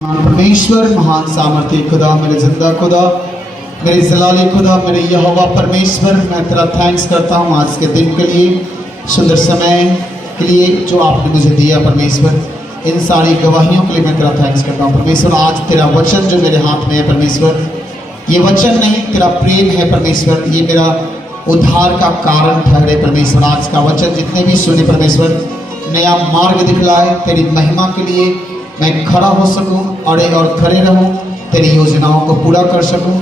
परमेश्वर महान सामर्थ्य खुदा, मेरे जिंदा खुदा, मेरे जलाली खुदा, मेरे यहोवा परमेश्वर, मैं तेरा थैंक्स करता हूँ आज के दिन के लिए, सुंदर समय के लिए जो आपने मुझे दिया परमेश्वर। इन सारी गवाहियों के लिए मैं तेरा थैंक्स करता हूँ परमेश्वर। आज तेरा वचन जो मेरे हाथ में है परमेश्वर, ये वचन नहीं तेरा प्रेम है परमेश्वर, ये मेरा उद्धार का कारण ठहरे परमेश्वर। आज का वचन जितने भी सुने परमेश्वर, नया मार्ग दिखलाए तेरी महिमा के लिए, मैं खड़ा हो सकूं, अड़े और खड़े रहूं, तेरी योजनाओं को पूरा कर सकूं,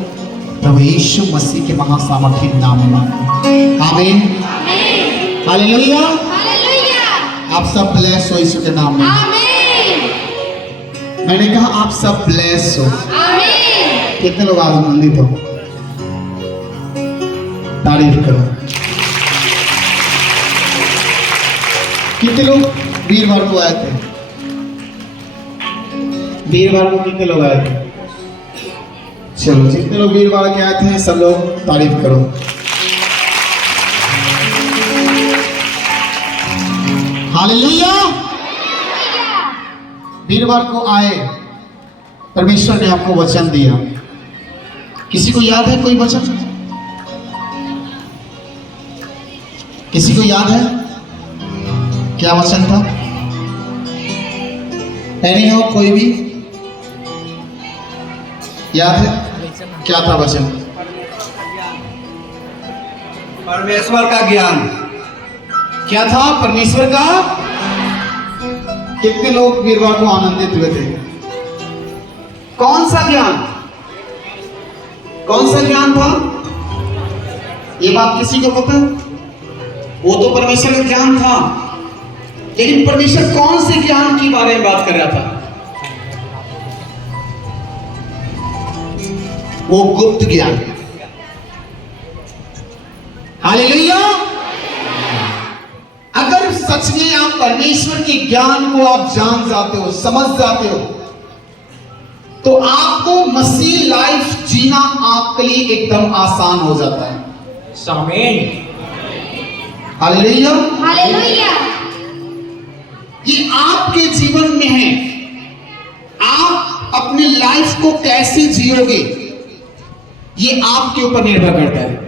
प्रभु यीशु मसीह के महासामर्थी नाम में आमीन। हालेलुया। आप सब ब्लेस हो यीशु के नाम में। मैंने कहा आप सब ब्लेस हो। कितने लोग आनंदित हो? तारीफ करो। कितने लोग वीरवार को आए थे? वीरवार को कितने लोग आए थे? चलो, जितने लोग वीरवार के आए थे सब लोग तारीफ करो। हालेलुया। वीरवार को आए, परमेश्वर ने आपको वचन दिया। किसी को याद है कोई वचन? किसी को याद है क्या वचन था? नहीं हो कोई भी याद है क्या था वचन? परमेश्वर का ज्ञान। क्या था? परमेश्वर का। कितने लोग वीरवार को आनंदित हुए थे? कौन सा ज्ञान? कौन सा ज्ञान था? ये बात किसी को पता? वो तो परमेश्वर का ज्ञान था, लेकिन परमेश्वर कौन से ज्ञान के बारे में बात कर रहा था? वो गुप्त ज्ञान। हालेलुया। अगर सच में आप परमेश्वर के ज्ञान को आप जान जाते हो, समझ जाते हो, तो आपको मसीह लाइफ जीना आपके लिए एकदम आसान हो जाता है। आमीन। हालेलुया। हालेलुया। ये आपके जीवन में है। आप अपनी लाइफ को कैसे जियोगे, ये आपके ऊपर निर्भर करता है।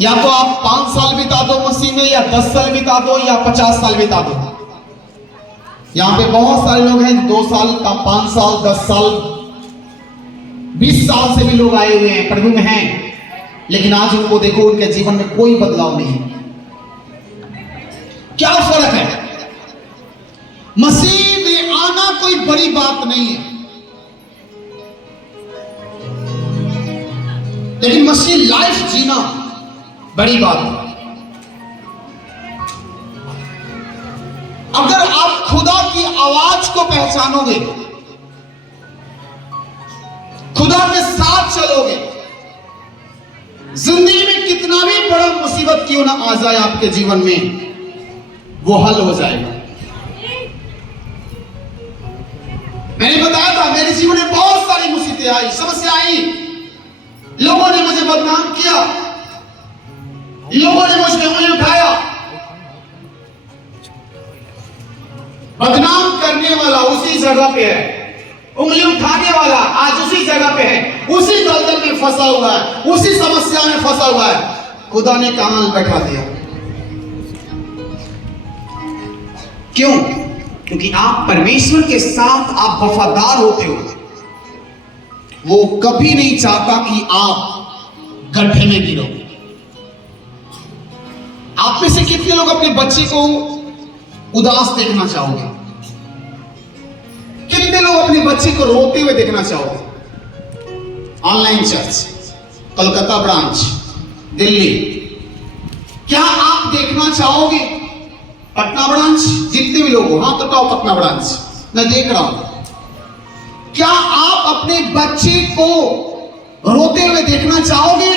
या तो आप 5 साल बिता दो मसीह में, या 10 साल बिता दो, या 50 साल बिता दो। यहां पे बहुत सारे लोग हैं 2 साल, 5 साल, 10 साल, 20 साल से भी लोग आए हुए हैं, प्रभु में हैं, लेकिन आज उनको देखो, उनके जीवन में कोई बदलाव नहीं है। क्या फर्क है? मसीह में आना कोई बड़ी बात नहीं है, लेकिन मसीह लाइफ जीना बड़ी बात है। अगर आप खुदा की आवाज को पहचानोगे, खुदा के साथ चलोगे, जिंदगी में कितना भी बड़ा मुसीबत क्यों ना आ जाए आपके जीवन में, वो हल हो जाएगा। मैंने बताया था मेरे जीवन में बहुत सारी मुसीबतें आई, समस्या आई, लोगों ने मुझे बदनाम किया, लोगों ने मुझे उंगली उठाया। बदनाम करने वाला उसी जगह पे है, उंगली उठाने वाला आज उसी जगह पे है, उसी दलदल में फंसा हुआ है, उसी समस्या में फंसा हुआ है। खुदा ने कान बैठा दिया। क्यों? क्योंकि आप परमेश्वर के साथ आप वफादार होते हो। वो कभी नहीं चाहता कि आप गड्ढे में गिरो। आप में से कितने लोग अपने बच्चे को उदास देखना चाहोगे? कितने लोग अपने बच्चे को रोते हुए देखना चाहोगे? Online church, Calcutta branch, Delhi, क्या आप देखना चाहोगे? पटना ब्रांच, जितने भी लोग हो हाथ उठाओ। पटना ब्रांच मैं देख रहा हूं। क्या आप अपने बच्चे को रोते हुए देखना चाहोगे?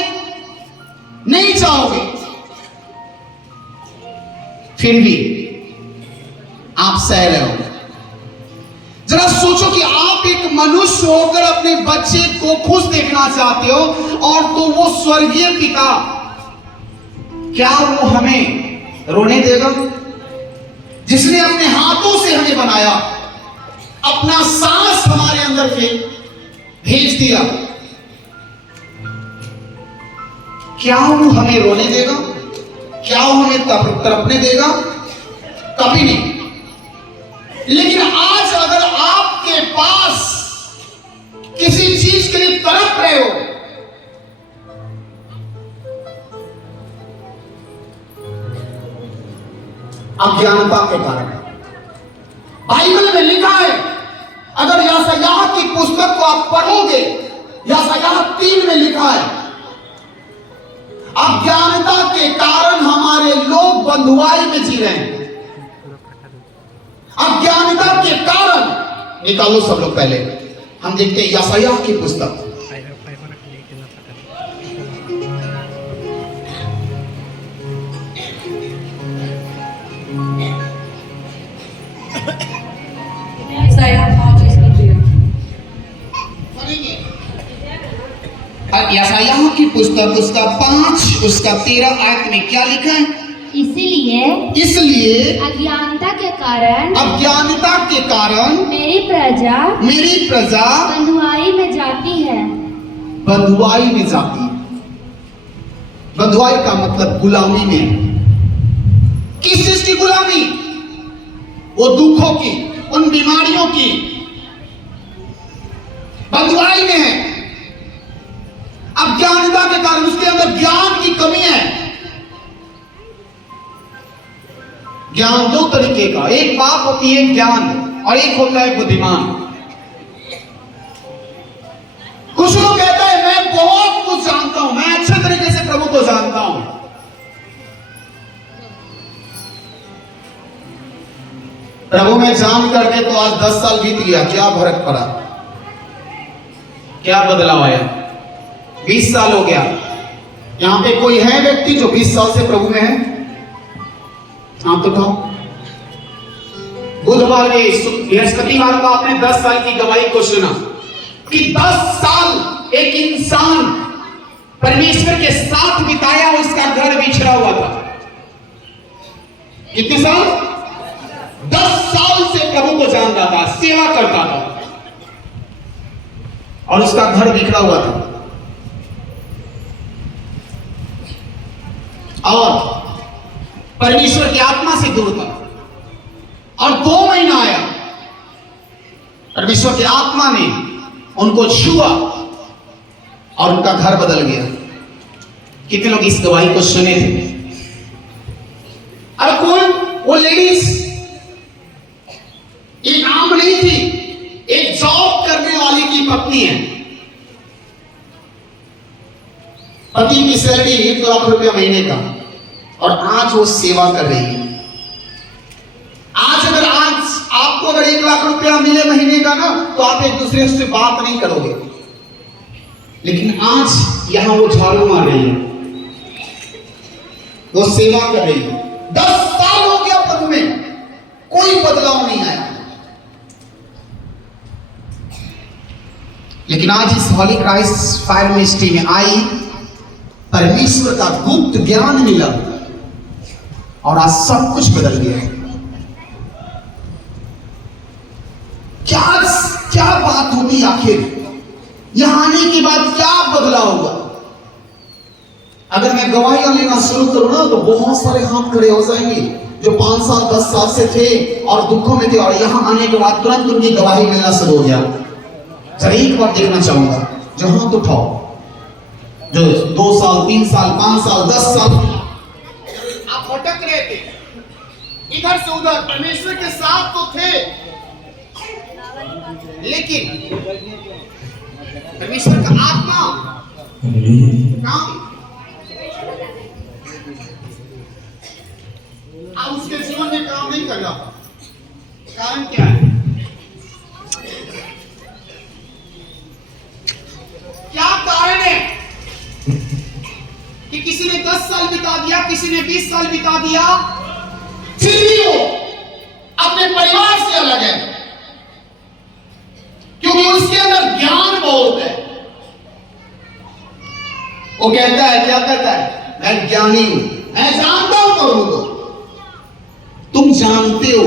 नहीं चाहोगे। फिर भी आप सह रहे हो। जरा सोचो कि आप एक मनुष्य होकर अपने बच्चे को खुश देखना चाहते हो, और तो वो स्वर्गीय पिता, क्या वो हमें रोने देगा? जिसने अपने हाथों से हमें बनाया, अपना सांस हमारे अंदर से भेज दिया, क्या वो हमें रोने देगा? क्या वो हमें तड़पने देगा? कभी नहीं। लेकिन आज अगर आपके पास किसी चीज के लिए तड़प रहे हो, अज्ञानता के कारण, बाइबल में लिखा है, अगर यशायाह की पुस्तक को आप पढ़ोगे, यशायाह 3 में लिखा है, अज्ञानता के कारण हमारे लोग बंधुआई में जी रहे हैं। अज्ञानता के कारण, निकालो सब लोग, पहले हम देखते हैं यशायाह की पुस्तक। यशायाह की पुस्तक उसका 5 उसका 13 आयत में क्या लिखा है? इसलिए अज्ञानता के कारण मेरी प्रजा बंधुआई में जाती है। बंधुआई में जाती है। बंधुआई का मतलब गुलामी में। किस चीज की गुलामी? वो दुखों की, उन बीमारियों की बंधुआई में है। अज्ञानता के कारण, उसके अंदर ज्ञान की कमी है। ज्ञान 2 तरीके का, एक बात होती है ज्ञान और एक होता है बुद्धिमान। कुछ लोग कहते हैं मैं बहुत कुछ जानता हूं, मैं अच्छे तरीके से प्रभु को जानता हूं। प्रभु में जान करके तो आज 10 साल बीत गया, क्या फर्क पड़ा? क्या बदलाव आया? 20 साल हो गया। यहां पे कोई है व्यक्ति जो 20 साल से प्रभु में है? आप तो उठाओ। बुधवार बृहस्पतिवार को आपने 10 साल की गवाही को सुना कि 10 साल एक इंसान परमेश्वर के साथ बिताया, उसका घर बिछड़ा हुआ था। कितने साल? 10 साल से प्रभु को जानता था, सेवा करता था और उसका घर बिखरा हुआ था। और परमेश्वर की आत्मा से दूर था। और 2 महीना आया, परमेश्वर की आत्मा ने उनको छुआ और उनका घर बदल गया। कितने लोग इस गवाही को सुने थे? अरे कौन? वो लेडीज एक आम नहीं थी, एक जॉब करने वाली की पत्नी है। पति की सैलरी 1 लाख रुपया महीने का, और आज वो सेवा कर रही है। आज आपको अगर 1 लाख रुपया मिले महीने का ना, तो आप एक दूसरे से बात नहीं करोगे। लेकिन आज यहां वो झाड़ू मार रही है, वो सेवा कर रही है। 10 साल हो गया प्रभु में, कोई बदलाव नहीं आया। लेकिन आज इस हॉली क्राइस्ट फायर मिनिस्ट्री में आई, परमेश्वर का गुप्त ज्ञान मिला और आज सब कुछ बदल गया। क्या बात होगी आखिर? यहां आने के बाद क्या बदलाव हुआ? अगर मैं गवाहियां लेना शुरू करूं ना, तो बहुत सारे हाथ खड़े हो जाएंगे जो 5 साल 10 साल से थे और दुखों में थे, और यहां आने के बाद तुरंत उनकी गवाही मिलना शुरू हो गया। जरा एक बार देखना चाहूंगा, जो हाथ उठाओ, जो 2 साल 3 साल 5 साल 10 साल आप भटक रहे थे, इधर से उधर, परमेश्वर के साथ तो थे, लेकिन परमेश्वर का आत्मा काम अब उसके जीवन में काम नहीं कर रहा। कारण क्या है? क्या कारण है कि किसी ने 10 साल बिता दिया, किसी ने 20 साल बिता दिया, फिर भी वो अपने परिवार से अलग है, क्योंकि उसके अंदर ज्ञान बहुत है। वो कहता है, क्या कहता है? मैं ज्ञानी हूं, मैं जानता हूं प्रभु को, तुम जानते हो,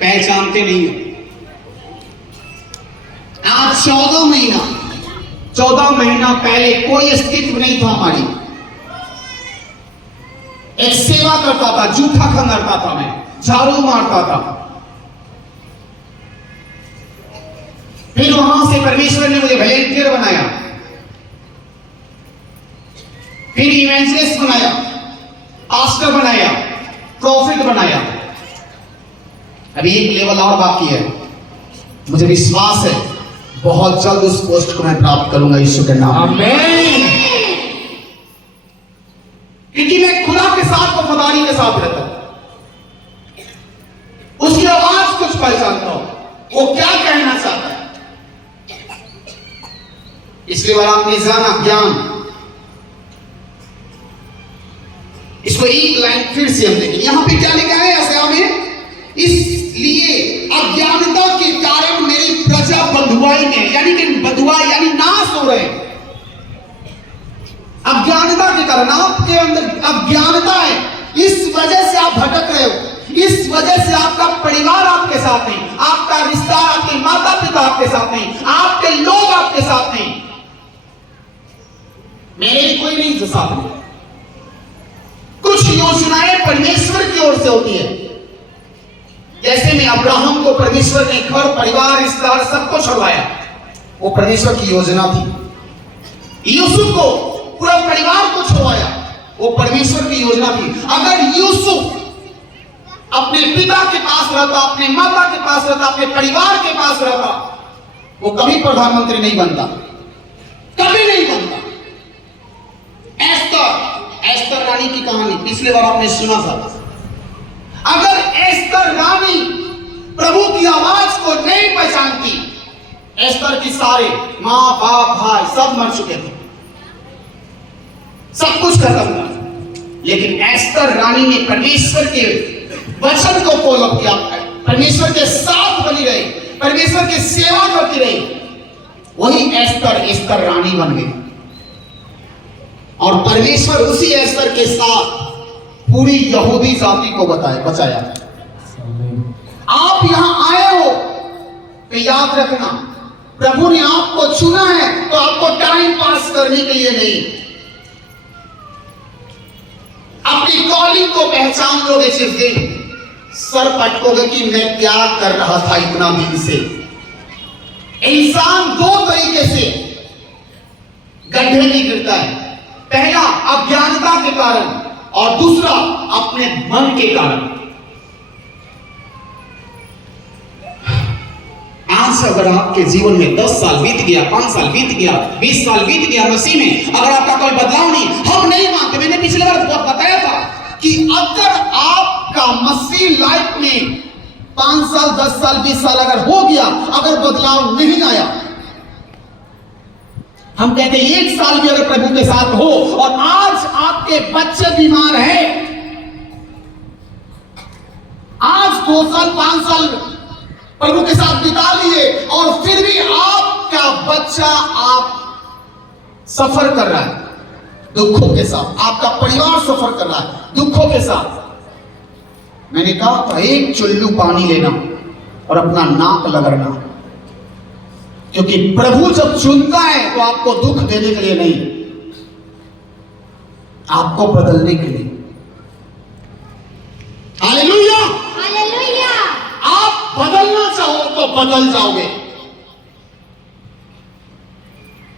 पहचानते नहीं हो। आज 14 महीना पहले कोई अस्तित्व नहीं था हमारी। एक सेवा करता था, जूठा खंगारता था, मैं झाड़ू मारता था। फिर वहां से परमेश्वर ने मुझे वॉलेंटियर बनाया, फिर इवेंजलिस्ट बनाया, पास्टर बनाया, प्रॉफिट बनाया। अभी एक लेवल और बाकी है। मुझे विश्वास है बहुत जल्द उस पोस्ट को मैं प्राप्त करूंगा यीशु के नाम में। आमीन। क्योंकि मैं खुदा के साथ वफादारी के साथ रहता हूं, उसकी आवाज कुछ पहचानता हूं, वो क्या कहना चाहता है। इसलिए वाला आपने जाना ज्ञान, इसको एक लाइन फिर से हम देखें। यहां पे क्या लिखा है यशायाह में? इसलिए अज्ञानता के कारण मेरी प्रजा बंधुआई में, यानी कि बंधुआई यानी नाश हो रहे हैं। अज्ञानता के कारण, आपके अंदर अज्ञानता है, इस वजह से आप भटक रहे हो, इस वजह से आपका परिवार आपके साथ नहीं, आपका रिश्ता, आपके माता पिता आपके साथ नहीं, आपके लोग आपके साथ नहीं, मेरे कोई नहीं साथ नहीं। कुछ योजनाएं परमेश्वर की ओर से होती है। जैसे में अब्राहम को परमेश्वर ने घर परिवार रिश्तेदार सबको छुड़वाया, वो परमेश्वर की योजना थी। यूसुफ को पूरा परिवार को छुड़वाया, वो परमेश्वर की योजना थी। अगर यूसुफ अपने पिता के पास रहता, अपने माता के पास रहता, अपने परिवार के पास रहता, वो कभी प्रधानमंत्री नहीं बनता, कभी नहीं बनता। एस्तर रानी की कहानी पिछले बार आपने सुना था। अगर एस्तर रानी प्रभु की आवाज को नहीं पहचानती, एस्तर की सारे मां बाप भाई सब मर चुके थे, सब कुछ खत्म था। लेकिन एस्तर रानी ने परमेश्वर के वचन को फॉलो किया, परमेश्वर के साथ बनी रही, परमेश्वर की सेवा करती रही। वही एस्तर रानी बन गई और परमेश्वर उसी एस्तर के साथ पूरी यहूदी जाति को बचाया। आप यहां आए हो तो याद रखना, प्रभु ने आपको चुना है तो आपको टाइम पास करने के लिए नहीं, अपनी कॉलिंग को पहचान लोगे। जिस दिन सर पटकोगे कि मैं क्या कर रहा था इतना दिन से। इंसान दो तरीके से गड्ढे में गिरता है, पहला अज्ञानता के कारण और दूसरा अपने मन के कारण। आज अगर आपके जीवन में 10 साल बीत गया, 5 साल बीत गया, 20 साल बीत गया मसीह में, अगर आपका कोई बदलाव नहीं, हम नहीं मानते। मैंने पिछले बार बहुत बताया था कि अगर आपका मसीह लाइफ में 5 साल 10 साल 20 साल अगर हो गया, अगर बदलाव नहीं आया, हम कहते हैं 1 साल भी अगर प्रभु के साथ हो और आज आपके बच्चे बीमार हैं, आज 2 साल 5 साल प्रभु के साथ बिता लिए और फिर भी आपका बच्चा आप सफर कर रहा है दुखों के साथ, आपका परिवार सफर कर रहा है दुखों के साथ। मैंने कहा था एक चुल्लू पानी लेना और अपना नाक रगड़ना, क्योंकि प्रभु जब चुनता है तो आपको दुख देने के लिए नहीं, आपको बदलने के लिए। Hallelujah, hallelujah. आप बदलना चाहो तो बदल जाओगे,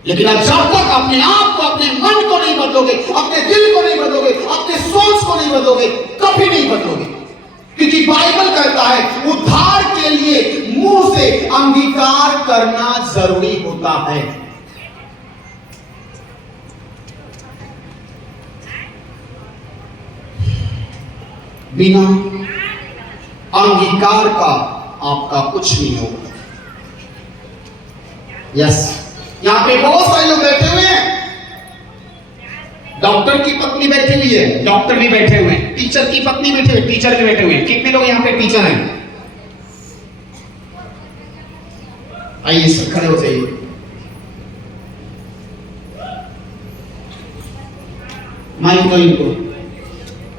लेकिन अब जब तक अपने आप को, अपने मन को नहीं बदलोगे, अपने दिल को नहीं बदलोगे, अपने सोच को नहीं बदलोगे, कभी नहीं बदलोगे। क्योंकि बाइबल कहता है उद्धार के लिए मुंह से अंगीकार करना जरूरी होता है। बिना अंगीकार का आपका कुछ नहीं होगा। यस, यहां पे बहुत सारे लोग बैठे हुए हैं। डॉक्टर की पत्नी बैठी हुई है, डॉक्टर भी बैठे हुए हैं, टीचर की पत्नी बैठी हुई, टीचर भी बैठे हुए हैं। कितने लोग यहाँ पे टीचर हैं? आइए सब खड़े हो जाइए। माइक को इनको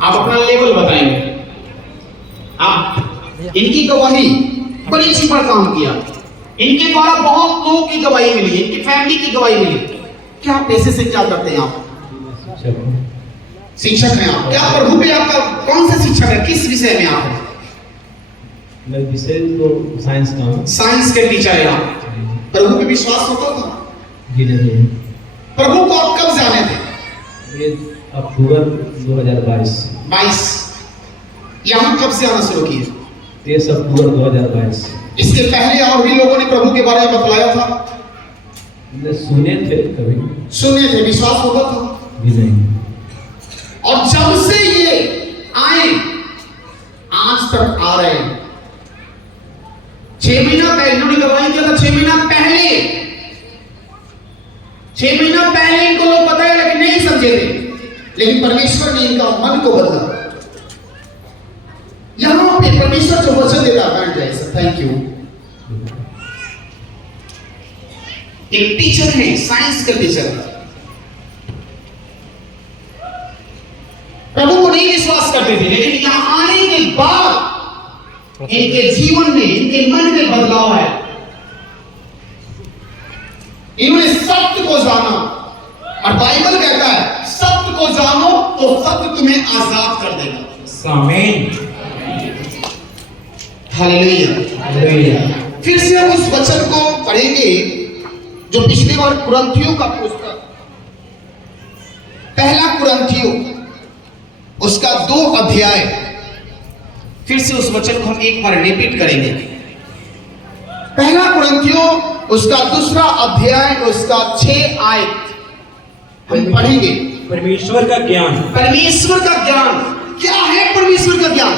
आप अपना लेवल बताएंगे। आप इनकी गवाही बड़ी इसी पर काम किया, इनके द्वारा बहुत लोगों की गवाही मिली, इनकी फैमिली की गवाही मिली। क्या पेशे से क्या करते हैं आप? शिक्षक हैं आप। क्या प्रभु पे आपका कौन सा शिक्षक है? किस विषय में आप हैं? मैं विषय तो साइंस का हूँ। साइंस के टीचर हैं आप। प्रभु पे विश्वास होता था? जी नहीं। प्रभु को आप कब जाने थे? ये अक्टूबर 2022। यहाँ कब से आना शुरू किए? 23 अक्टूबर 2022। इसके पहले और भी लोगों ने प्रभु के बारे में बतलाया था? सुने थे कभी। सुने थे, विश्वास होता था? जी नहीं। और जब से ये आए आज तक आ रहे हैं। 6 महीना पहले इन्होंने गवाही दिया था, 6 महीना पहले, 6 महीना पहले इनको लोग बताया लेकिन नहीं समझे थे, लेकिन परमेश्वर ने इनका मन को बदला। यहां पे परमेश्वर जो वचन देता है, बैठ जाए सर, थैंक यू। एक टीचर है, साइंस के टीचर, प्रभु को नहीं विश्वास करते थे, लेकिन यहां आने के बाद इनके जीवन में, इनके मन में बदलाव है। इन्होंने सत्य को जाना, और बाइबल कहता है सत्य को जानो तो सत्य तुम्हें आजाद कर देगा। आमीन। हालेलुया। फिर से हम उस वचन को पढ़ेंगे जो पिछली बार कुरिन्थियों का पुस्तक, पहला कुरिन्थियों उसका 2 अध्याय, फिर से उस वचन को हम एक बार रिपीट करेंगे। पहला कुरिन्थियों उसका 2 अध्याय उसका 6 आयत हम पढ़ेंगे। परमेश्वर का ज्ञान। परमेश्वर का ज्ञान क्या है? परमेश्वर का ज्ञान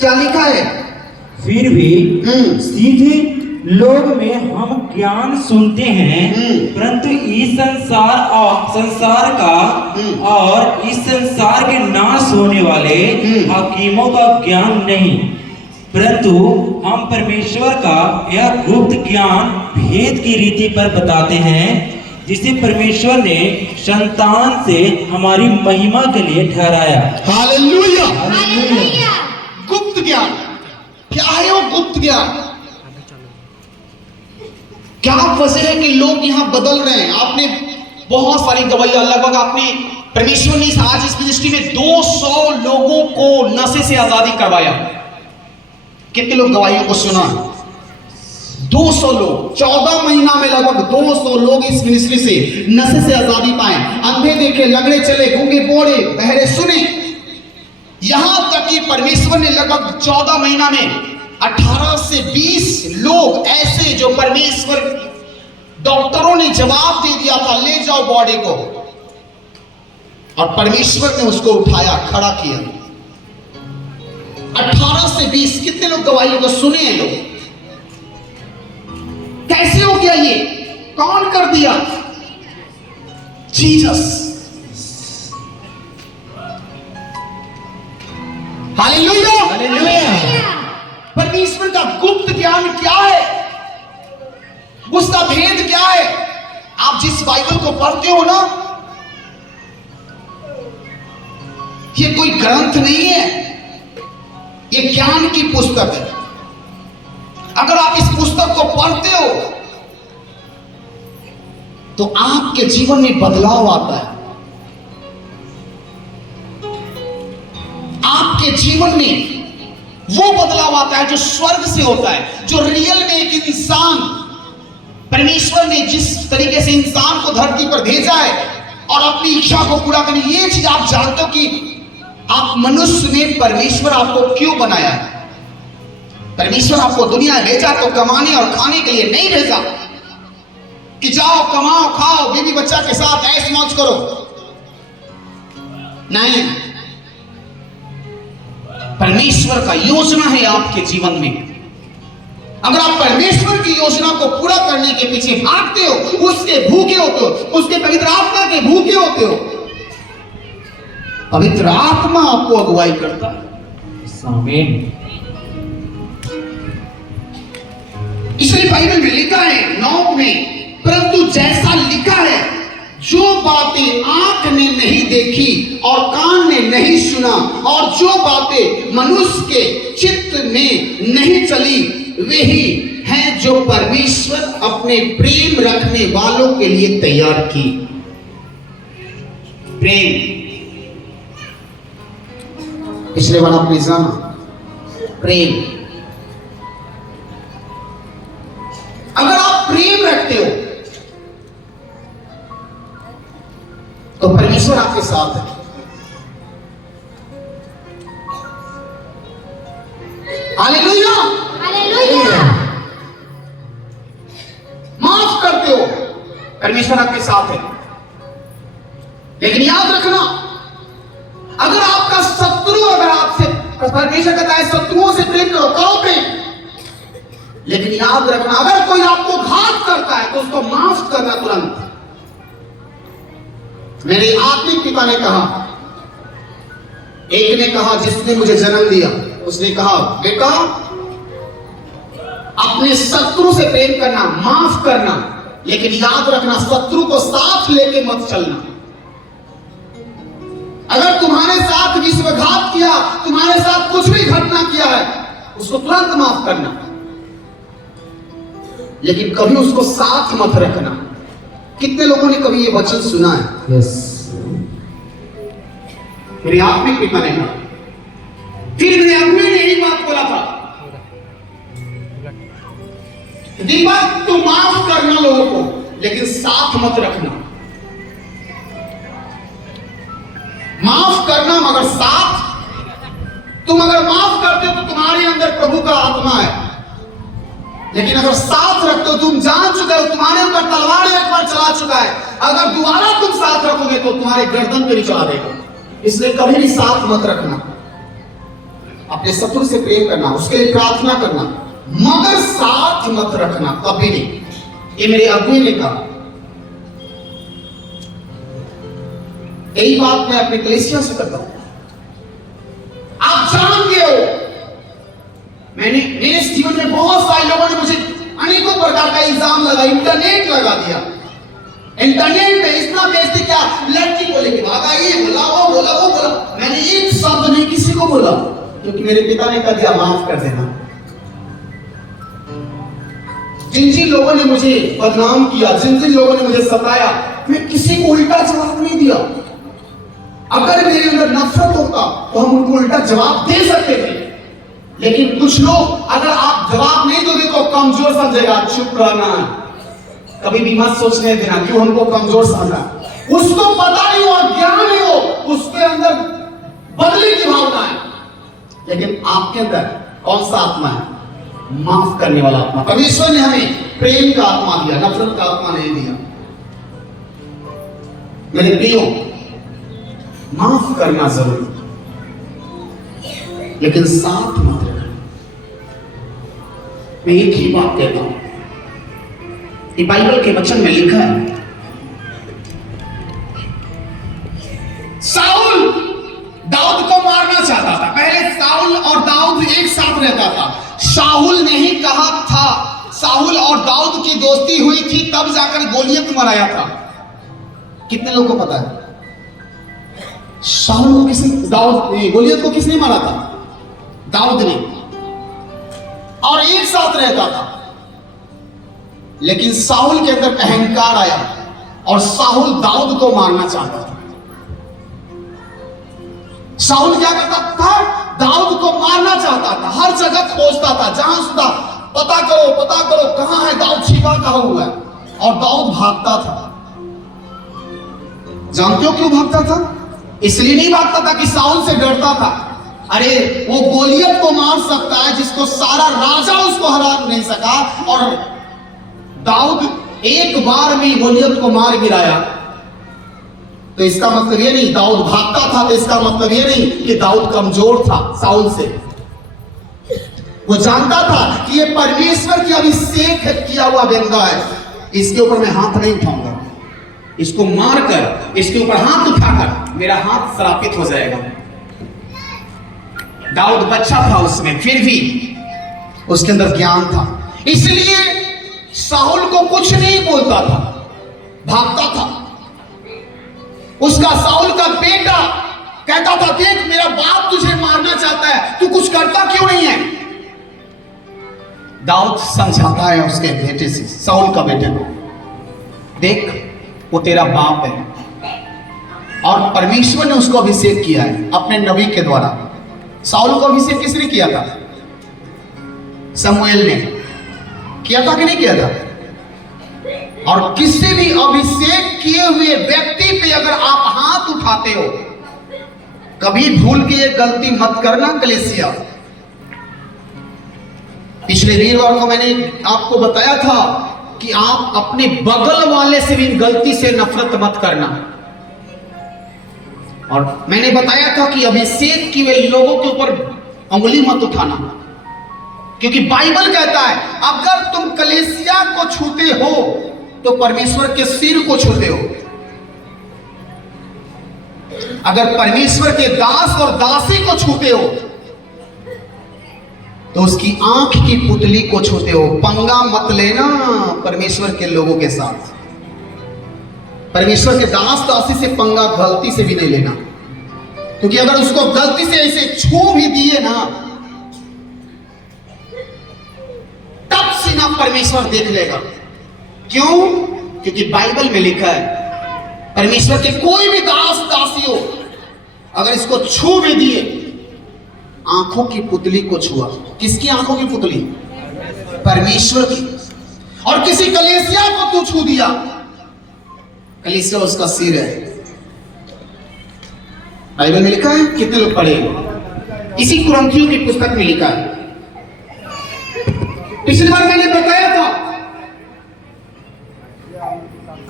क्या लिखा है? फिर भी सीधे लोग में हम ज्ञान सुनते हैं, परंतु इस संसार का और इस संसार के नाश होने वाले हकीमों का ज्ञान नहीं, परंतु हम परमेश्वर का यह गुप्त ज्ञान भेद की रीति पर बताते हैं, जिसे परमेश्वर ने संतान से हमारी महिमा के लिए ठहराया। हालेलुया। गुप्त ज्ञान क्या है? वो गुप्त ज्ञान क्या वजह है कि लोग यहां बदल रहे हैं? आपने बहुत सारी गवाहियां, लगभग आपने परमेश्वर ने आज इस मिनिस्ट्री में 200 लोगों को नशे से आजादी करवाया। कितने लोग गवाहियों को सुना? 200 लोग। 14 महीना में लगभग 200 लोग इस मिनिस्ट्री से नशे से आजादी पाए। अंधे देखे, लंगड़े चले, गूंगे बोले, बहरे सुने। यहां तक कि परमेश्वर ने लगभग 14 महीना में 18 से 20 लोग ऐसे जो परमेश्वर, डॉक्टरों ने जवाब दे दिया था ले जाओ बॉडी को, और परमेश्वर ने उसको उठाया, खड़ा किया। 18 से 20 कितने लोग गवाहियों को सुने हैं? लोग कैसे हो गया ये? कौन कर दिया? जीसस। हालेलुया। परमेश्वर का गुप्त ज्ञान क्या है? उसका भेद क्या है? आप जिस बाइबल को पढ़ते हो ना, ये कोई ग्रंथ नहीं है, ये ज्ञान की पुस्तक है। अगर आप इस पुस्तक को पढ़ते हो तो आपके जीवन में बदलाव आता है। आपके जीवन में वो बदलाव आता है जो स्वर्ग से होता है, जो रियल में एक इंसान, परमेश्वर ने जिस तरीके से इंसान को धरती पर भेजा है और अपनी इच्छा को पूरा करने, ये चीज आप जानते हो कि आप मनुष्य में परमेश्वर आपको क्यों बनाया है। परमेश्वर आपको दुनिया में भेजा तो कमाने और खाने के लिए नहीं भेजा कि जाओ कमाओ खाओ बीवी बच्चा के साथ ऐश मौज करो, नहीं। परमेश्वर का योजना है आपके जीवन में। अगर आप परमेश्वर की योजना को पूरा करने के पीछे भागते हो, उसके भूखे होते हो, उसके पवित्र आत्मा के भूखे होते हो, पवित्र आत्मा आपको अगुवाई करता है। आमीन। इसलिए बाइबल में लिखा है 9 में, परंतु जैसा लिखा है जो बातें आंख ने नहीं देखी और कान ने नहीं सुना, और जो बातें मनुष्य के चित्त में नहीं चली, वही हैं जो परमेश्वर अपने प्रेम रखने वालों के लिए तैयार की। प्रेम, पिछले बार आपने जाना प्रेम। अगर आप प्रेम रखते हो तो परमेश्वर आपके साथ है। Hallelujah, hallelujah. माफ करते हो, परमेश्वर आपके साथ है। लेकिन याद रखना, अगर आपका शत्रु, अगर आपसे, परमेश्वर कहता है शत्रुओं से प्रेम करो, करो प्रेम, लेकिन याद रखना अगर कोई आपको घात करता है तो उसको माफ करना तुरंत। मेरे आत्मिक पिता ने कहा, एक ने कहा जिसने मुझे जन्म दिया, उसने कहा बेटा अपने शत्रु से प्रेम करना, माफ करना, लेकिन याद रखना शत्रु को साथ लेके मत चलना। अगर तुम्हारे साथ विश्वासघात किया, तुम्हारे साथ कुछ भी घटना किया है, उसको तुरंत माफ करना, लेकिन कभी उसको साथ मत रखना। कितने लोगों ने कभी ये वचन सुना है? यस। मेरे आत्मिक पिता ने कहा, फिर मेरे अगुए ने यही बात बोला था, दीपक तुम माफ करना लोगों को, लेकिन साथ मत रखना। माफ करना मगर साथ। तुम अगर माफ करते हो तो तुम्हारे अंदर प्रभु का आत्मा है, लेकिन अगर साथ रखते हो, तुम जान चुके हो तुम्हारे ऊपर तलवार एक बार चला चुका है, अगर दोबारा तुम साथ रखोगे तो तुम्हारे गर्दन पे नहीं चला देगा। इसलिए कभी भी साथ मत रखना। अपने शत्रु से प्रेम करना, उसके लिए प्रार्थना करना, मगर साथ मत रखना कभी नहीं। ये मेरे अगुए ने कहा। यही बात मैं अपने कलीसिया से करता हूं। आप जान गए हो, मेरे जीवन में बहुत सारे लोगों ने मुझे अनेकों प्रकार का इल्जाम लगा, इंटरनेट लगा दिया। इंटरनेट में इतना बेइज्जती, क्या लड़की को लेके भागा, ये बोला, वो बोला, वो बोला। मैंने एक शब्द नहीं किसी को बोला, क्योंकि मेरे पिता ने कह दिया माफ कर देना। जिन जिन लोगों ने मुझे बदनाम किया, जिन जिन लोगों ने मुझे सताया, मैं किसी को उल्टा जवाब नहीं दिया। अगर मेरे अंदर नफरत होता तो हम उनको उल्टा जवाब दे सकते थे, लेकिन कुछ लोग, अगर आप जवाब नहीं दोगे तो कमजोर समझेगा, चुप रहना, कभी भी मत सोचने देना क्यों हमको कमजोर समझा। उसको पता नहीं हो, ज्ञान नहीं हो, उसके अंदर बदले की भावना है, लेकिन आपके अंदर कौन सा आत्मा है? माफ करने वाला आत्मा। परमेश्वर ने हमें प्रेम का आत्मा दिया, नफरत का आत्मा नहीं दिया। मेरे प्रियो, माफ करना जरूरी, लेकिन साथ मत रहना। मैं एक ही बात कहता हूं, ये बाइबल के वचन में लिखा है, साउल दाऊद को मारना चाहता था। पहले साउल और दाऊद एक साथ रहता था। शाहुल ने ही कहा था, साउल और दाऊद की दोस्ती हुई थी, तब जाकर गोलियत मराया था। कितने लोगों को पता है? शाहुल को किसने, गोलियत को किसने मारा था? दाऊद ने। और एक साथ रहता था, लेकिन साउल के अंदर अहंकार आया और साउल दाऊद को मारना चाहता था। साउल क्या करता था? दाऊद को मारना चाहता था, हर जगह खोजता था, जहां सुधा पता करो कहां है दाऊद, छिपा कहां हुआ है, और दाऊद भागता था। जानते हो क्यों भागता था? इसलिए नहीं भागता था कि साउल से डरता था, अरे वो गोलियत को मार सकता है जिसको सारा राजा उसको हरा नहीं सका, और दाऊद एक बार में गोलियत को मार गिराया। तो इसका मतलब ये नहीं, दाऊद भागता था तो इसका मतलब ये नहीं कि दाऊद कमजोर था साउल से। वो जानता था कि ये परमेश्वर की अभिषेक किया हुआ बंदा है, इसके ऊपर मैं हाथ नहीं उठाऊंगा, इसको मारकर इसके ऊपर हाथ उठाकर मेरा हाथ श्रापित हो जाएगा। दाऊद बच्चा था उसमें, फिर भी उसके अंदर ज्ञान था, इसलिए साउल को कुछ नहीं बोलता था, भागता था। उसका साउल का बेटा कहता था, देख मेरा बाप तुझे मारना चाहता है, तू कुछ करता क्यों नहीं है? दाऊद समझाता है उसके बेटे से, साउल का बेटे को, देख वो तेरा बाप है और परमेश्वर ने उसको अभिषेक किया है अपने नबी के द्वारा। साउल को अभिषेक किसने किया था? समूएल ने किया था कि नहीं किया था? और किसी भी अभिषेक किए हुए व्यक्ति पे अगर आप हाथ उठाते हो, कभी भूल के ये गलती मत करना कलीसिया। पिछले वीरवार को मैंने आपको बताया था कि आप अपने बगल वाले से भी गलती से नफरत मत करना। और मैंने बताया था कि अभिषेक किए हुए लोगों के ऊपर उंगली मत उठाना, क्योंकि बाइबल कहता है अगर तुम कलीसिया को छूते हो तो परमेश्वर के सिर को छूते हो। अगर परमेश्वर के दास और दासी को छूते हो तो उसकी आंख की पुतली को छूते हो। पंगा मत लेना परमेश्वर के लोगों के साथ। परमेश्वर के दास दासी से पंगा गलती से भी नहीं लेना, क्योंकि अगर उसको गलती से ऐसे छू भी दिए ना, तब से ना परमेश्वर देख लेगा। क्यों? क्योंकि बाइबल में लिखा है परमेश्वर के कोई भी दास दासी हो, अगर इसको छू भी दिए, आंखों की पुतली को छुआ। किसकी आंखों की पुतली? परमेश्वर की। और किसी कलीसिया को तू छू दिया, कलीसिया उसका सिर है। बाइबल में लिखा है, कितने लोग पढ़े? इसी कुरिन्थियों की पुस्तक में लिखा है। पिछली बार मैंने बताया था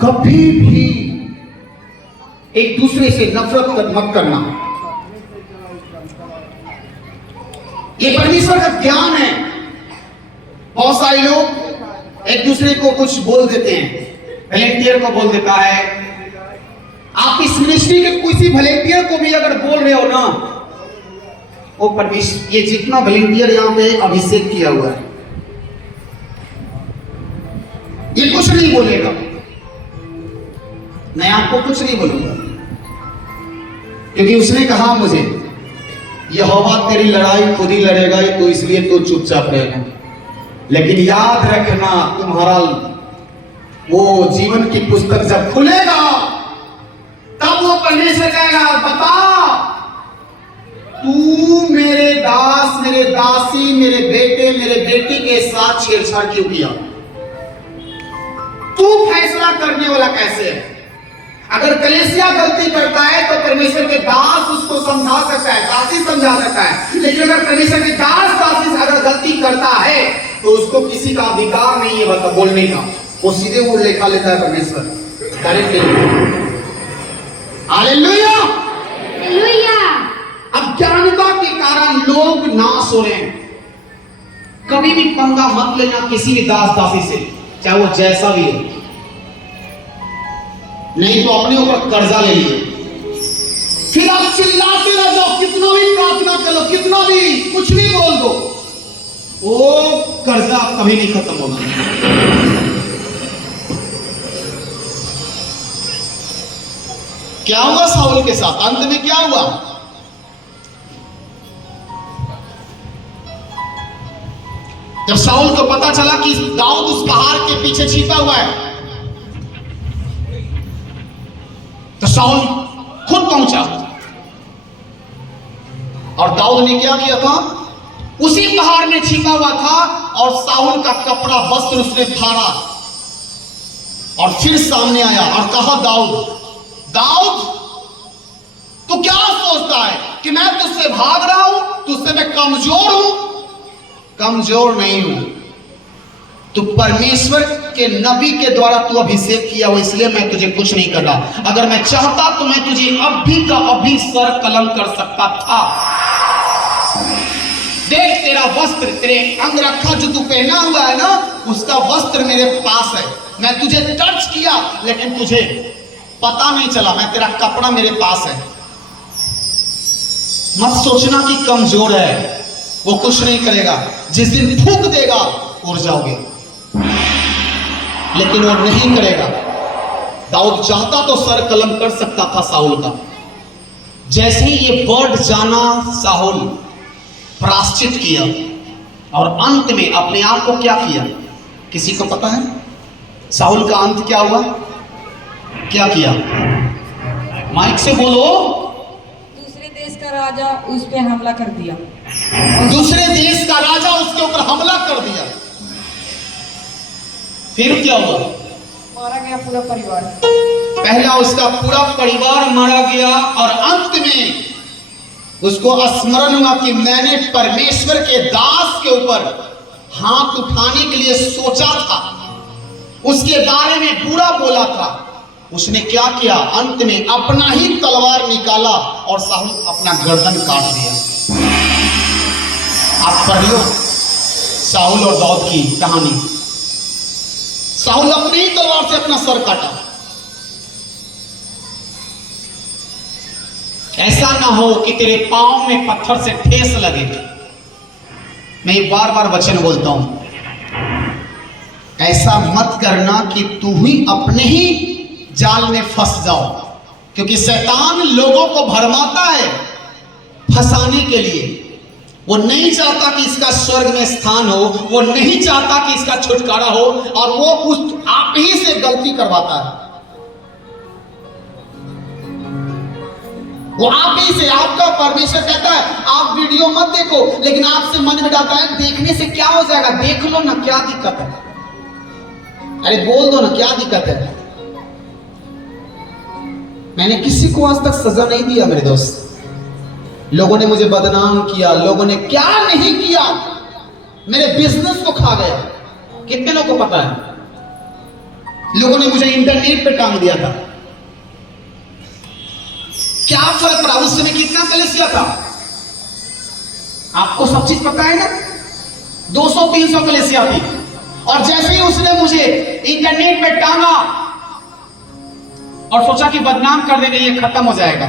कभी भी एक दूसरे से नफरत मत करना। ये परमेश्वर का ज्ञान है। बहुत सारे लोग एक दूसरे को कुछ बोल देते हैं, वॉलेंटियर को बोल देता है। आप इस मिनिस्ट्री के किसी वॉलेंटियर को भी अगर बोल रहे हो ना, वो परमेश्वर, ये जितना वॉलेंटियर यहां पे अभिषेक किया हुआ है, ये कुछ नहीं बोलेगा। मैं आपको कुछ नहीं बोलूंगा, क्योंकि उसने कहा मुझे, यहोवा तेरी लड़ाई खुद ही लड़ेगा, तो इसलिए तो चुपचाप रहना। लेकिन याद रखना, तुम्हारा वो जीवन की पुस्तक जब खुलेगा, तब वो परमेश्वर कहेगा, बता तू मेरे दास, मेरे दासी, मेरे बेटे, मेरे बेटी के साथ छेड़छाड़ क्यों किया? तू फैसला करने वाला कैसे है? अगर कलीसिया गलती करता है तो परमेश्वर के दास उसको समझा सकता है, दासी समझा सकता है। लेकिन अगर परमेश्वर के दास दासी अगर गलती करता है तो उसको किसी का अधिकार नहीं है बता बोलने का। वो सीधे वो लेखा लेता है परमेश्वर डायरेक्टली। Hallelujah, hallelujah. अज्ञानता के कारण लोग नाश हो रहे हैं। कभी भी पंगा मत लेना किसी भी दास दासी से, चाहे वो जैसा भी हो, नहीं तो अपने ऊपर कर्जा ले लिए। फिर आप चिल्लाते रह जाओ, कितना भी प्रार्थना करो, कितना भी कुछ भी बोल दो, वो कर्जा कभी नहीं खत्म होगा। क्या हुआ साउल के साथ? अंत में क्या हुआ? जब साउल को पता चला कि दाऊद उस पहाड़ के पीछे छिपा हुआ है, तो साउल खुद पहुंचा। और दाऊद ने क्या किया था? उसी पहाड़ में छिपा हुआ था और साउल का कपड़ा वस्त्र उसने फाड़ा और फिर सामने आया और कहा, दाऊद दाऊद तू क्या सोचता है कि मैं तुझसे भाग रहा हूं? तुझसे मैं कमजोर हूं? कमजोर नहीं हूं। तू परमेश्वर के नबी के द्वारा तू अभिषेक किया हो, इसलिए मैं तुझे कुछ नहीं कर रहा। अगर मैं चाहता तो मैं तुझे अभी का अभी सर कलम कर सकता था। देख तेरा वस्त्र, तेरे अंगरखा जो तू पहना हुआ है ना, उसका वस्त्र मेरे पास है। मैं तुझे टच किया लेकिन तुझे पता नहीं चला। मैं तेरा कपड़ा मेरे पास है। मत सोचना कि कमजोर है, वो कुछ नहीं करेगा। जिस दिन फूंक देगा उड़ जाओगे, लेकिन वो नहीं करेगा। दाऊद चाहता तो सर कलम कर सकता था साउल का। जैसे ही ये वर्ड जाना, साउल प्रायश्चित किया और अंत में अपने आप को क्या किया, किसी को पता है? साउल का अंत क्या हुआ, क्या किया? माइक से बोलो। दूसरे देश का राजा उस पे हमला कर दिया। दूसरे देश का राजा उसके ऊपर हमला कर दिया। फिर क्या हुआ? मारा गया पूरा परिवार। पहला उसका पूरा परिवार मारा गया और अंत में उसको स्मरण हुआ कि मैंने परमेश्वर के दास के ऊपर हाथ उठाने के लिए सोचा था, उसके बारे में बुरा बोला था। उसने क्या किया? अंत में अपना ही तलवार निकाला और साहुल अपना गर्दन काट दिया। आप पढ़ लो साहुल और दाऊद की कहानी। साहुल अपनी ही तलवार से अपना सर काटा। ऐसा ना हो कि तेरे पांव में पत्थर से ठेस लगे। मैं बार बार वचन बोलता हूं, ऐसा मत करना कि तू ही अपने ही जाल में फंस जाओ, क्योंकि शैतान लोगों को भरमाता है फंसाने के लिए। वो नहीं चाहता कि इसका स्वर्ग में स्थान हो, वो नहीं चाहता कि इसका छुटकारा हो, और वो उस आप ही से गलती करवाता है। वो आप ही से, आपका परमेश्वर कहता है आप वीडियो मत देखो, लेकिन आपसे मन में डालता है देखने से क्या हो जाएगा, देख लो ना, क्या दिक्कत है? अरे बोल दो ना, क्या दिक्कत है? मैंने किसी को आज तक सजा नहीं दिया मेरे दोस्त। लोगों ने मुझे बदनाम किया, लोगों ने क्या नहीं किया, मेरे बिजनेस को खा गया। कितने लोगों को पता है? लोगों ने मुझे इंटरनेट पे टांग दिया था। क्या फर्क पड़ा? उस समय कितना कलेसिया था आपको सब चीज पता है ना। 200-300 कलेसिया थी, और जैसे ही उसने मुझे इंटरनेट पे टांगा और सोचा कि बदनाम कर देंगे, ये खत्म हो जाएगा।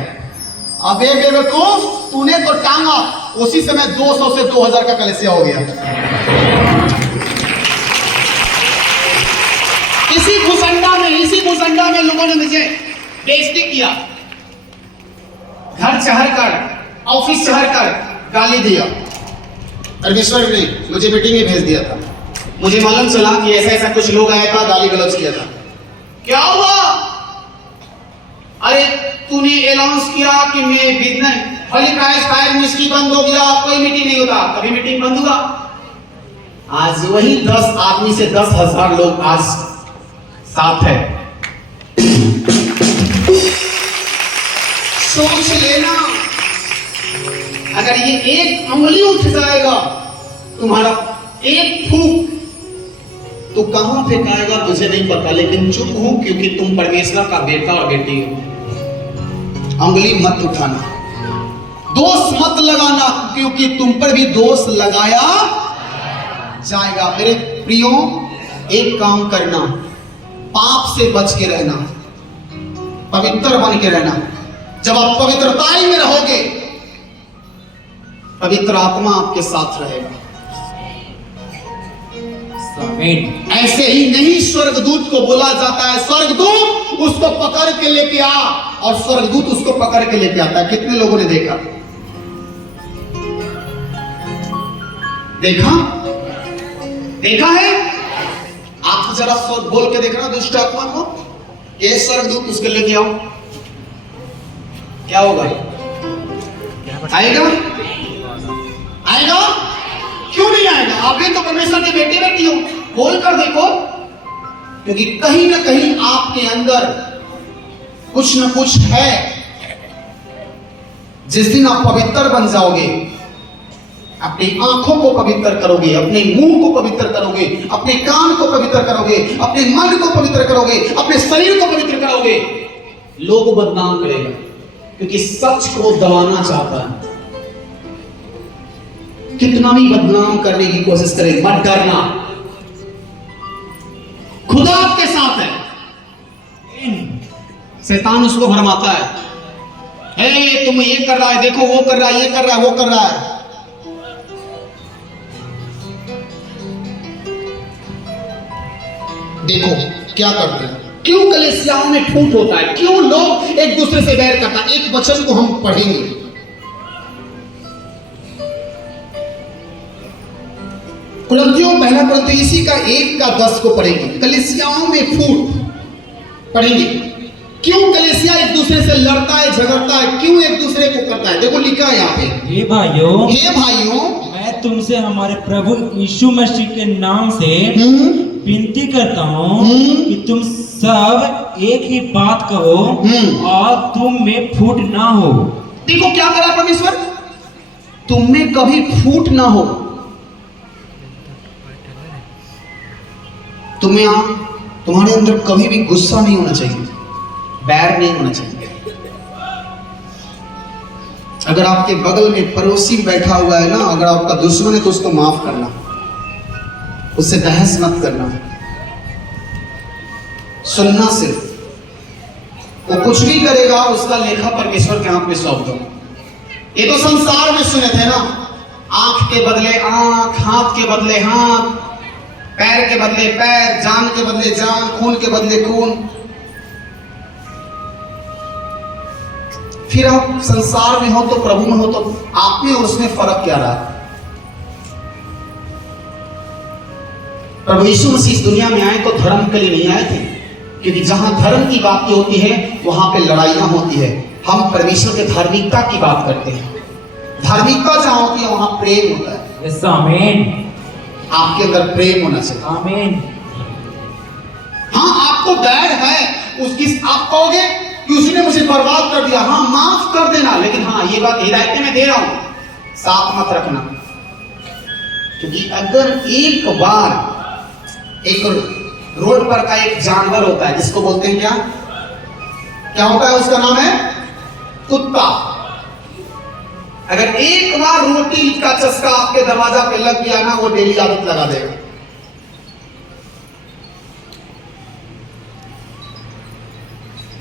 अबे बेवकूफ, तूने तो टांगा, उसी समय 200 से 2000 का कलेसिया हो गया। इसी भूसंडा में लोगों ने मुझे बेइज्जती किया, घर चढ़ कर, ऑफिस चढ़ कर गाली दिया। परमेश्वर ने मुझे मीटिंग में भेज दिया था। मुझे मालूम चला कि ऐसा ऐसा कुछ लोग आया था, गाली गलौज किया था। क्या हुआ? अरे तूने अनाउंस किया कि मैं business Holi price fire ministry बंद हो गया, कोई मीटिंग नहीं होता। कभी मीटिंग बंद हुआ? आज वही 10 आदमी से 10,000 लोग आज साथ है। सोच लेना, अगर ये एक उंगली उठ जाएगा, तुम्हारा एक फूक, तो कहां फेंकाएगा तुझे नहीं पता, लेकिन चुप हूं क्योंकि तुम परमेश्वर का बेटा और बेटी हो। उंगली मत उठाना, दोष मत लगाना, क्योंकि तुम पर भी दोष लगाया जाएगा। मेरे प्रियो, एक काम करना, पाप से बच के रहना, पवित्र बन के रहना। जब आप पवित्रताई में रहोगे, पवित्र आत्मा आपके साथ रहेगा। ऐसे ही नहीं स्वर्गदूत को बोला जाता है, स्वर्गदूत उसको पकड़ के लेके आ, और स्वर्गदूत उसको पकड़ के लेके आता है। कितने लोगों ने देखा? देखा है? आप जरा बोल के देखना दुष्ट आत्मा को, ये स्वर्गदूत उसके लेके आओ, क्या होगा? आएगा? क्यों नहीं आएगा? आप भी तो परमेश्वर के बेटे बेटी हो, बोल कर देखो, क्योंकि कहीं ना कहीं आपके अंदर कुछ न कुछ है। जिस दिन आप पवित्र बन जाओगे, अपनी आंखों को पवित्र करोगे, अपने मुंह को पवित्र करोगे, अपने कान को पवित्र करोगे, अपने मन को पवित्र करोगे, अपने शरीर को पवित्र करोगे, लोग बदनाम करेगा, क्योंकि सच को दबाना चाहता है। कितना भी बदनाम करने की कोशिश करे, मत डरना, खुदा आपके साथ है। शैतान उसको भरमाता है, हे तुम ये कर रहा है, देखो वो कर रहा है, ये कर रहा है, वो कर रहा है। देखो क्या करते हैं। क्यों कलीसियाओं में फूट होता है, क्यों लोग एक दूसरे से बैर करता है। एक वचन को हम पढ़ेंगे, कुरिन्थियों पहला कुरिन्थियों इसी का 1:10 को पढ़ेंगे। कलीसियाओं में फूट पढ़ेंगे, क्यों कलीसिया एक दूसरे से लड़ता है, झगड़ता है, क्यों एक दूसरे को करता है। देखो लिखा है यहाँ पे, हे भाइयों, मैं तुमसे हमारे प्रभु यीशु मसीह के नाम से विनती करता हूँ कि तुम सब एक ही बात कहो और तुम में फूट ना हो। देखो क्या करा परमेश्वर, तुम में कभी फूट ना हो। तुम्हारे अंदर कभी भी गुस्सा नहीं होना चाहिए, बैर नहीं होना चाहिए। अगर आपके बगल में पड़ोसी बैठा हुआ है ना, अगर आपका दुश्मन है तो उसको माफ करना, उससे बहस मत करना, सुनना सिर्फ। वो कुछ भी करेगा उसका लेखा परमेश्वर के हाथ में सौंप दो। ये तो संसार में सुने थे ना, आंख के बदले आंख, हाथ के बदले हाथ, पैर के बदले पैर, जान के बदले जान, खून के बदले खून। फिर आप संसार में हो तो प्रभु में हो तो आप में और उसमें फर्क क्या रहा। प्रभु यीशु मसीह इस दुनिया में आए तो धर्म के लिए नहीं आए थे, क्योंकि जहां धर्म की बात होती है वहां पे लड़ाइयां होती है। हम परमेश्वर के धार्मिकता की बात करते हैं। धार्मिकता जहां होती है वहां प्रेम होता है। यस आमीन। आपके अंदर प्रेम होना चाहिए। आमीन। हाँ, आपको बैर है, उसकी आप कहोगे कि उसने मुझे बर्बाद कर दिया, हाँ माफ कर देना, लेकिन हाँ ये बात हिदायत में दे रहा हूं, साथ मत रखना। क्योंकि अगर एक बार एक रोड पर का एक जानवर होता है जिसको बोलते हैं क्या होता है, उसका नाम है कुत्ता। अगर एक बार रोटी का चस्का आपके दरवाजा पे लग गया ना, वो डेली आदत लगा देगा।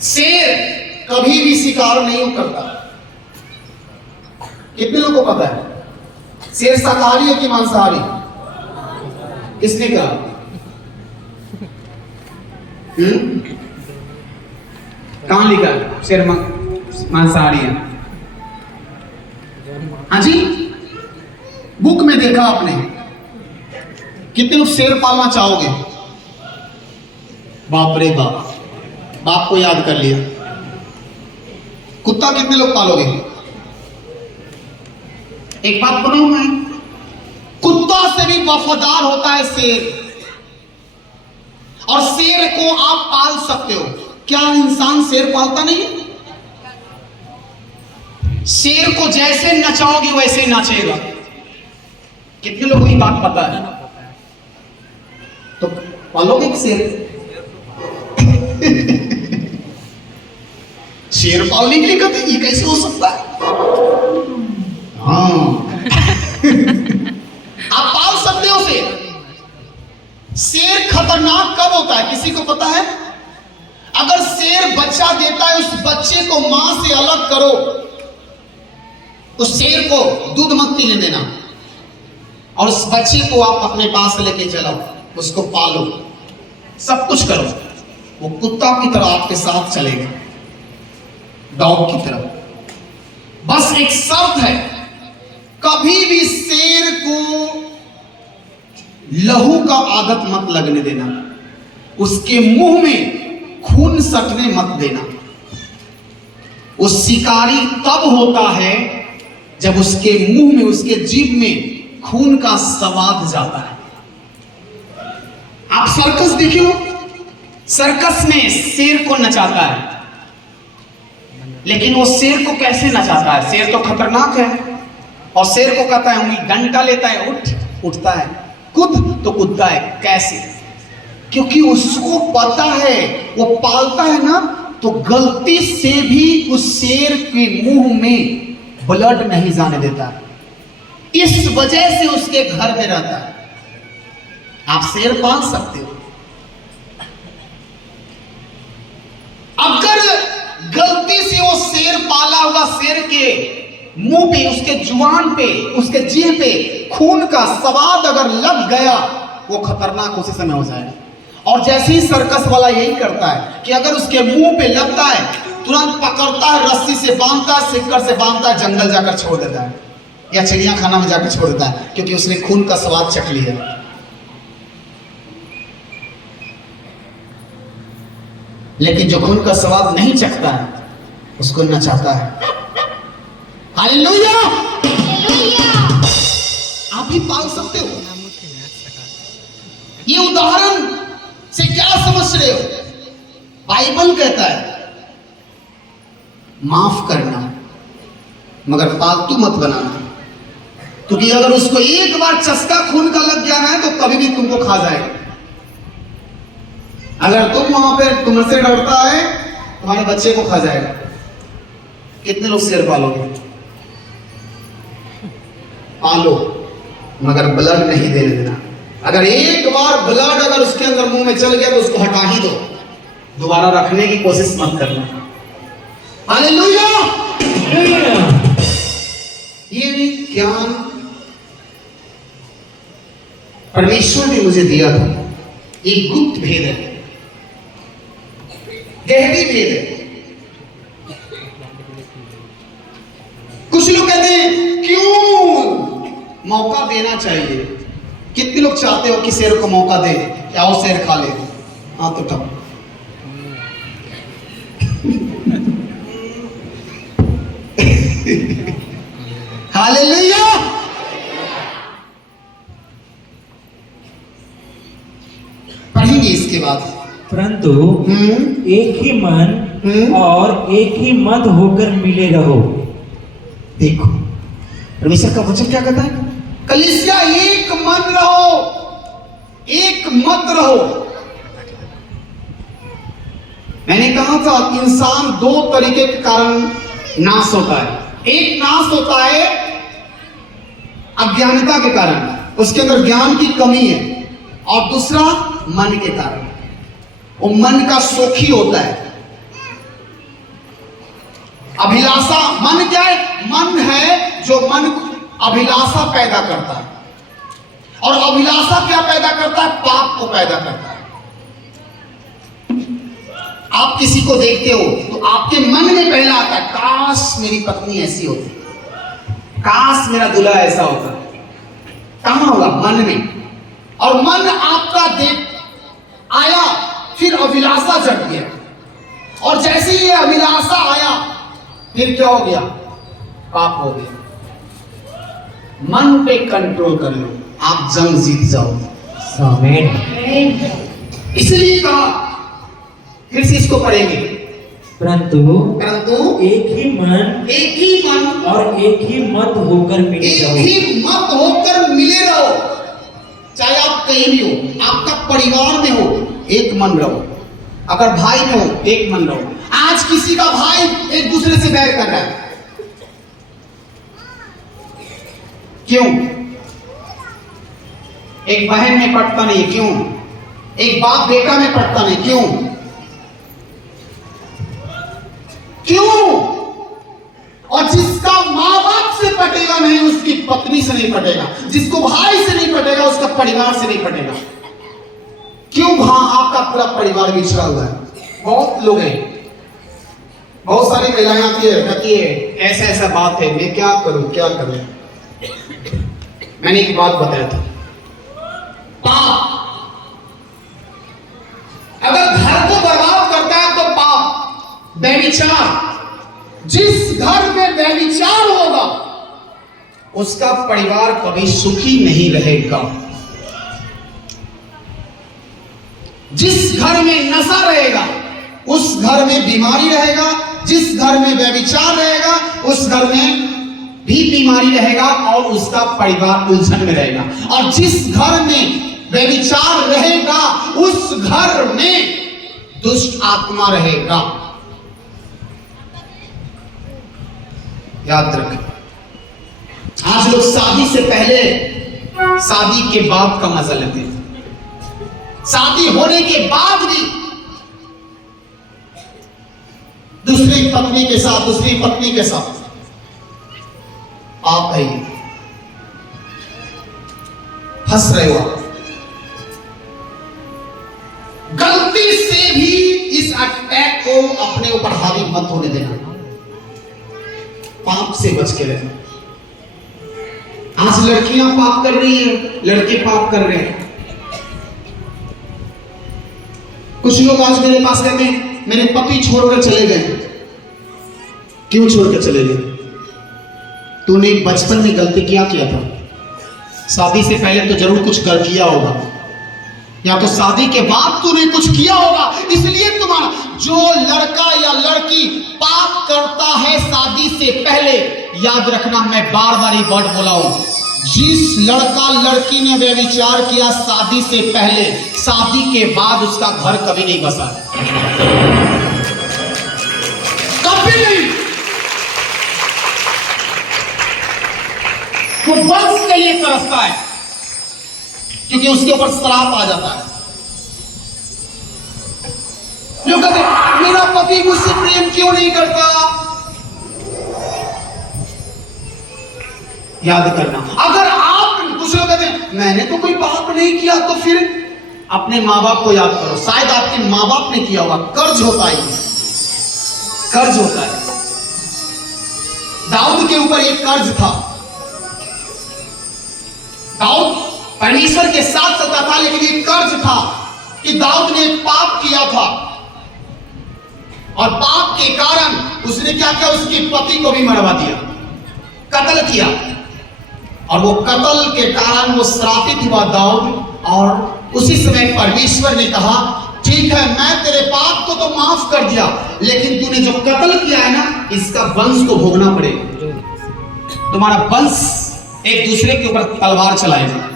शेर कभी भी शिकार नहीं करता। कितने लोगों को पता है शेर शाकाहारी है कि मांसाहारी? किसने कहा? कहां लिखा शेर मांसाहारी है? हाँ जी, बुक में देखा आपने? कितने लोग शेर पालना चाहोगे? बाप रे बाप, बाप को याद कर लिया। कुत्ता कितने लोग पालोगे? एक बात बताऊं मैं, कुत्ता से भी वफादार होता है शेर। और शेर को आप पाल सकते हो। क्या इंसान शेर पालता नहीं? शेर को जैसे नचाओगे वैसे नाचेगा। कितने लोगों को ये बात पता है? तो पालोगे कि शेर? शेर पालने के लिए कहते हैं, ये कैसे हो सकता है? हाँ आप पाल सकते हो शेर। शेर खतरनाक कब होता है किसी को पता है? अगर शेर बच्चा देता है, उस बच्चे को मां से अलग करो, उस शेर को दूध मत पीने देना, और उस बच्चे को आप अपने पास लेके चलो, उसको पालो, सब कुछ करो, वो कुत्ता की तरह आपके साथ चलेगा, डॉग की तरह। बस एक शर्त है, कभी भी शेर को लहू का आदत मत लगने देना, उसके मुंह में खून सटने मत देना। वो शिकारी तब होता है जब उसके मुंह में, उसके जीभ में खून का स्वाद जाता है। आप सर्कस देखियो, सर्कस में शेर को नचाता है, लेकिन वो शेर को कैसे नचाता है? शेर तो खतरनाक है, और शेर को कहता है उंगली, डंडा लेता है, उठता है, कूद तो कूदता है। कैसे? क्योंकि उसको पता है, वो पालता है ना, तो गलती से भी उस शेर के मुंह में ब्लड नहीं जाने देता, इस वजह से उसके घर में रहता है। आप शेर पाल सकते हो। अगर गलती से वो शेर पाला हुआ शेर के मुंह पे, उसके जुबान पे, उसके जीभ पे खून का स्वाद अगर लग गया, वो खतरनाक उसी समय हो जाएगा। और जैसे ही सर्कस वाला यही करता है कि अगर उसके मुंह पे लगता है तुरंत पकड़ता है, रस्सी से बांधता है, सिक्कर से बांधता है, जंगल जाकर छोड़ देता है या चिड़िया खाना में जाकर छोड़ देता है, क्योंकि उसने खून का स्वाद चख लिया। लेकिन जो खून का स्वाद नहीं चखता है उसको नचाता है। हालेलुया! आप भी पाल सकते हो। ये उदाहरण से क्या समझ रहे हो? बाइबल कहता है माफ करना मगर फालतू मत बनाना, क्योंकि अगर उसको एक बार चस्का खून का लग गया ना तो कभी भी तुमको खा जाएगा। अगर तुम वहां पे तुमसे डरता है तुम्हारे बच्चे को खा जाएगा। कितने लोग शेर पालोगे? पालो मगर ब्लड नहीं देने देना। अगर एक बार ब्लड अगर उसके अंदर मुंह में चल गया तो उसको हटा ही दो, दोबारा रखने की कोशिश मत करना। हालेलुया! ये भी ज्ञान परमेश्वर ने मुझे दिया था। एक गुप्त भेद है, गहरी भेद है। कुछ लोग कहते हैं क्यों मौका देना चाहिए। कितने लोग चाहते हो कि शेर को मौका दे, क्या वो शेर खा ले? हाँ तो उठाओ। हालेलुया! पढ़ेंगे इसके बाद। परंतु एक ही मन और एक ही मत होकर मिले रहो। देखो परमेश्वर का वचन क्या कहता है? कलीसिया एक मन रहो, एक मत रहो। मैंने कहा था इंसान दो तरीके के कारण नाश होता है। एक नाश होता है अज्ञानता के कारण, उसके अंदर ज्ञान की कमी है, और दूसरा मन के कारण, वो मन का शोखी होता है। अभिलाषा, मन क्या है? मन है जो मन अभिलाषा पैदा करता है, और अभिलाषा क्या पैदा करता है? पाप को पैदा करता है। आप किसी को देखते हो तो आपके मन में पहला आता है काश मेरी पत्नी ऐसी होती, काश मेरा दूल्हा ऐसा होता। कहां होगा? मन में। और मन आपका देख आया, फिर अभिलाषा जग गया, और जैसे ही ये अभिलाषा आया फिर क्या हो गया? पाप हो गया। मन पे कंट्रोल कर लो, आप जंग जीत जाओ। आमीन। इसलिए कहा, फिर से इसको पढ़ेंगे। परंतु एक ही मन और एक ही मत होकर मिले रहो। एक ही मत होकर मिले रहो। चाहे आप कहीं भी हो, आपका परिवार में हो, एक मन रहो। अगर भाई में हो, एक मन रहो। आज किसी का भाई एक दूसरे से बैर कर रहा है, क्यों? एक बहन में पटता नहीं, क्यों? एक बाप बेटा में पटता नहीं, क्यों? और जिसका माँ बाप से पटेगा नहीं, उसकी पत्नी से नहीं पटेगा, जिसको भाई से नहीं पटेगा, उसका परिवार से नहीं पटेगा। क्यों? हाँ, आपका पूरा परिवार बिछड़ा हुआ है। बहुत लोग हैं, बहुत सारी महिलाएं आती है, कहती है ऐसा ऐसा बात है, मैं क्या करूं क्या करूं। मैंने एक बात बताया था, पाप अगर घर को बर्बाद करता है तो पाप। व्यभिचार, जिस घर में व्यभिचार होगा उसका परिवार कभी सुखी नहीं रहेगा। जिस घर में नशा रहेगा उस घर में बीमारी रहेगा, जिस घर में व्यभिचार रहेगा उस घर में भी बीमारी रहेगा, और उसका परिवार उलझन में रहेगा। और जिस घर में व्यभिचार रहेगा उस घर में दुष्ट आत्मा रहेगा। याद रखें, आज लोग शादी से पहले शादी के बाद का मजा लेते हैं, शादी होने के बाद भी दूसरी पत्नी के साथ, दूसरी पत्नी के साथ आप है, फंस रहे हो आप। अपने ऊपर हावी मत होने देना, पाप से बच के रहना। आज लड़कियां पाप कर रही हैं, लड़के पाप कर रहे हैं। कुछ लोग आज मेरे पास कहते हैं मेरे पति छोड़कर चले गए। क्यों छोड़कर चले गए? तूने बचपन में गलती क्या किया था? शादी से पहले तो जरूर कुछ कर किया होगा, या तो शादी के बाद तूने कुछ किया होगा, इसलिए तुम्हारा जो लड़का या लड़की पाप करता है शादी से पहले, याद रखना मैं बार बार ये वर्ड बोला हूं, जिस लड़का लड़की ने व्यभिचार किया शादी से पहले, शादी के बाद उसका घर कभी नहीं बसा, कभी नहीं। वो वंश के लिए तरसता है, क्योंकि उसके ऊपर श्राप आ जाता है। लोग कहते हैं मेरा पति मुझसे प्रेम क्यों नहीं करता? याद करना, अगर आप, कुछ लोग कहते हैं मैंने तो कोई पाप नहीं किया, तो फिर अपने माँ बाप को याद करो, शायद आपके माँ बाप ने किया होगा। कर्ज होता है, कर्ज होता है। दाऊद के ऊपर एक कर्ज था। दाऊद परमेश्वर के साथ चलता था, लेकिन एक कर्ज था कि दाऊद ने एक पाप किया था, और पाप के कारण उसने क्या किया, उसकी पति को भी मरवा दिया, कत्ल किया, और वो कत्ल के कारण वो श्रापित हुआ दाऊद। और उसी समय परमेश्वर ने कहा ठीक है, मैं तेरे पाप को तो माफ कर दिया, लेकिन तूने जो कत्ल किया है ना, इसका वंश को भोगना पड़ेगा। तुम्हारा वंश एक दूसरे के ऊपर तलवार चलाएगा।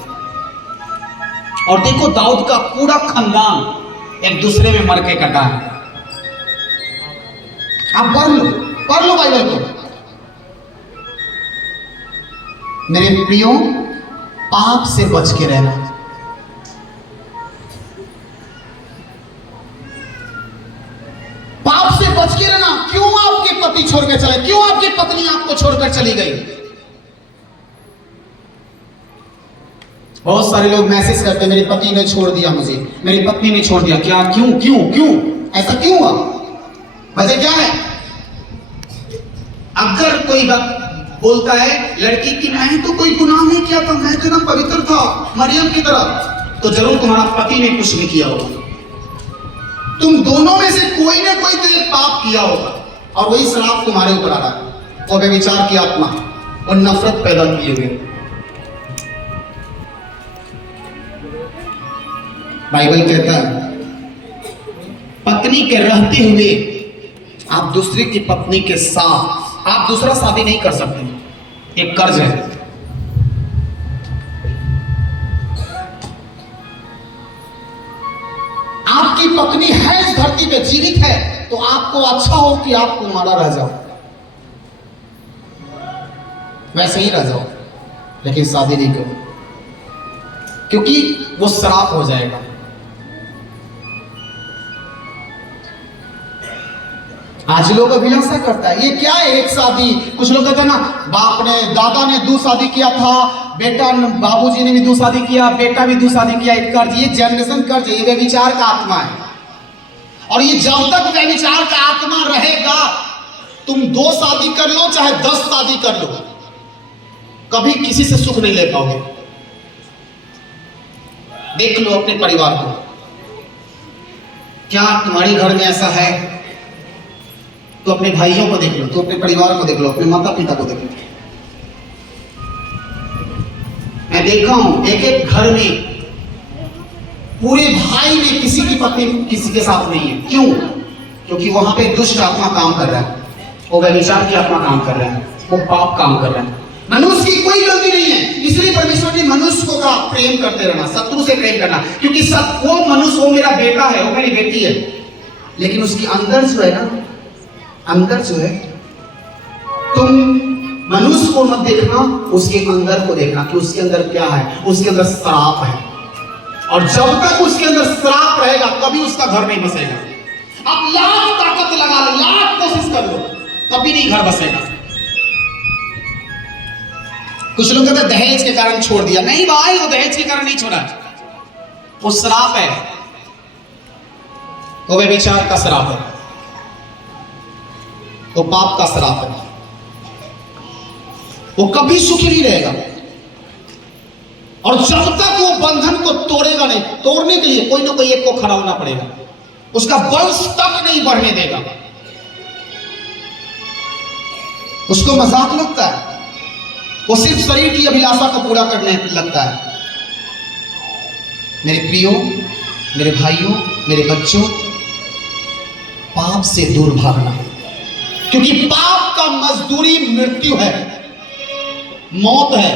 और देखो दाऊद का पूरा खानदान एक दूसरे में मर के कटा है। आप पढ़ लो बाइबल को। मेरे प्रियो, पाप से बच के रहना। पाप से बच के रहना। क्यों आपके पति छोड़ के चले? क्यों आपकी पत्नी आपको छोड़कर चली गई? बहुत सारे लोग मैसेज करते, मेरे पति ने छोड़ दिया मुझे, मेरी पत्नी ने छोड़ दिया। क्या? क्यों क्यों क्यों ऐसा क्यों हुआ? वजह क्या है? अगर कोई वक्त बोलता है लड़की की मैं तो कोई गुनाह नहीं किया था, मैं तो एकदम पवित्र था मरियम की तरह, तो जरूर तुम्हारा पति ने कुछ नहीं किया होगा। तुम दोनों में से कोई ना कोई तो एक पाप किया होगा, और वही श्राप तुम्हारे ऊपर आ रहा है। और व्यभिचार की आत्मा और नफरत पैदा किए हुए। बाइबल कहता है पत्नी के रहते हुए आप दूसरे की पत्नी के साथ आप दूसरा शादी नहीं कर सकते, एक कर्ज है। आपकी पत्नी है इस धरती पे, जीवित है, तो आपको अच्छा हो कि आप तुम्हारा रह जाओ, वैसे ही रह जाओ, लेकिन शादी नहीं करो, क्योंकि वो श्राप हो जाएगा। आज लोग अभिलाषा करता है, ये क्या है एक शादी? कुछ लोग कहते हैं ना, बाप ने दादा ने 2 शादी किया था, बेटा बाबूजी ने भी 2 शादी किया, बेटा भी 2 शादी किया। एक कर्ज, ये जनरेशन कर्ज है, ये व्यभिचार का आत्मा है। और ये जब तक व्यभिचार का आत्मा रहेगा, तुम 2 शादी कर लो चाहे 10 शादी कर लो, कभी किसी से सुख नहीं ले पाओगे। देख लो अपने परिवार को, क्या तुम्हारे घर में ऐसा है? तो अपने भाइयों को देख लो, तो अपने परिवार को देख लो, अपने माता पिता को देख लो। मैं देखा हूं एक एक घर में पूरे भाई में किसी की पत्नी किसी के साथ नहीं है। क्यों? क्योंकि वहां पे दुष्ट आत्मा काम कर रहा है, वो व्यभिचार की आत्मा काम कर रहा है, वो पाप काम कर रहा है। मनुष्य की कोई गलती नहीं है, इसलिए परमेश्वर ने मनुष्य को कहा प्रेम करते रहना, शत्रु से प्रेम करना, क्योंकि वो मनुष्य, वो मेरा बेटा है, वो मेरी बेटी है, लेकिन उसके अंदर जो है ना, अंदर जो है, तुम मनुष्य को मत देखना, उसके अंदर को देखना कि उसके अंदर क्या है। उसके अंदर श्राप है, और जब तक उसके अंदर श्राप रहेगा कभी उसका घर नहीं बसेगा। आप लाख ताकत लगा लो, लाख कोशिश कर लो, कभी नहीं घर बसेगा। कुछ लोग कहते हैं दहेज के कारण छोड़ दिया। नहीं भाई, वो दहेज के कारण नहीं छोड़ा, वो श्राप है, वो व्यभिचार का श्राप है। वो पाप का श्राप है, वो कभी सुखी नहीं रहेगा। और जब तक वो बंधन को तोड़ेगा नहीं, तोड़ने के लिए कोई ना कोई एक को खड़ा होना पड़ेगा, उसका वंश तक नहीं बढ़ने देगा। उसको मजाक लगता है, वो सिर्फ शरीर की अभिलाषा को पूरा करने लगता है। मेरे प्रियो, मेरे भाइयों, मेरे बच्चों, पाप से दूर भागना, क्योंकि पाप का मजदूरी मृत्यु है, मौत है।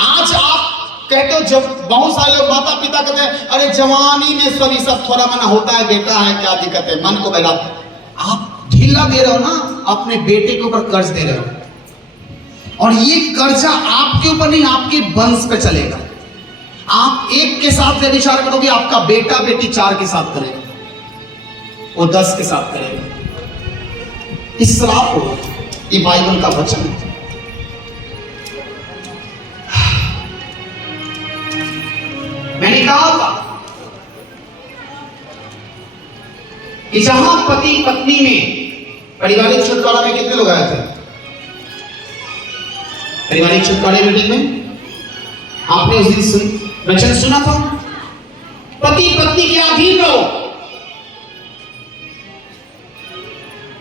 आज आप कहते हो, जब बहुत सारे लोग माता पिता कहते हैं अरे जवानी में सभी सब थोड़ा मना होता है, बेटा है क्या दिक्कत है, मन को बहला। आप ढीला दे रहे हो ना, अपने बेटे के ऊपर कर्ज दे रहे हो, और ये कर्जा आपके ऊपर नहीं, आपके वंश पे चलेगा। आप एक के साथ व्यभिचार करोगे, आपका बेटा बेटी 4 के साथ करेगा, वो 10 के साथ करेगा। इस श्राप होगा, ये बाइबल का वचन है। मैंने कहा था कि जहां पति पत्नी में पारिवारिक छुटकारा में कितने लोग आए थे? पारिवारिक छुटकारे मीटिंग में आपने उस दिन वचन सुना था, पति पत्नी के अधीन रहो।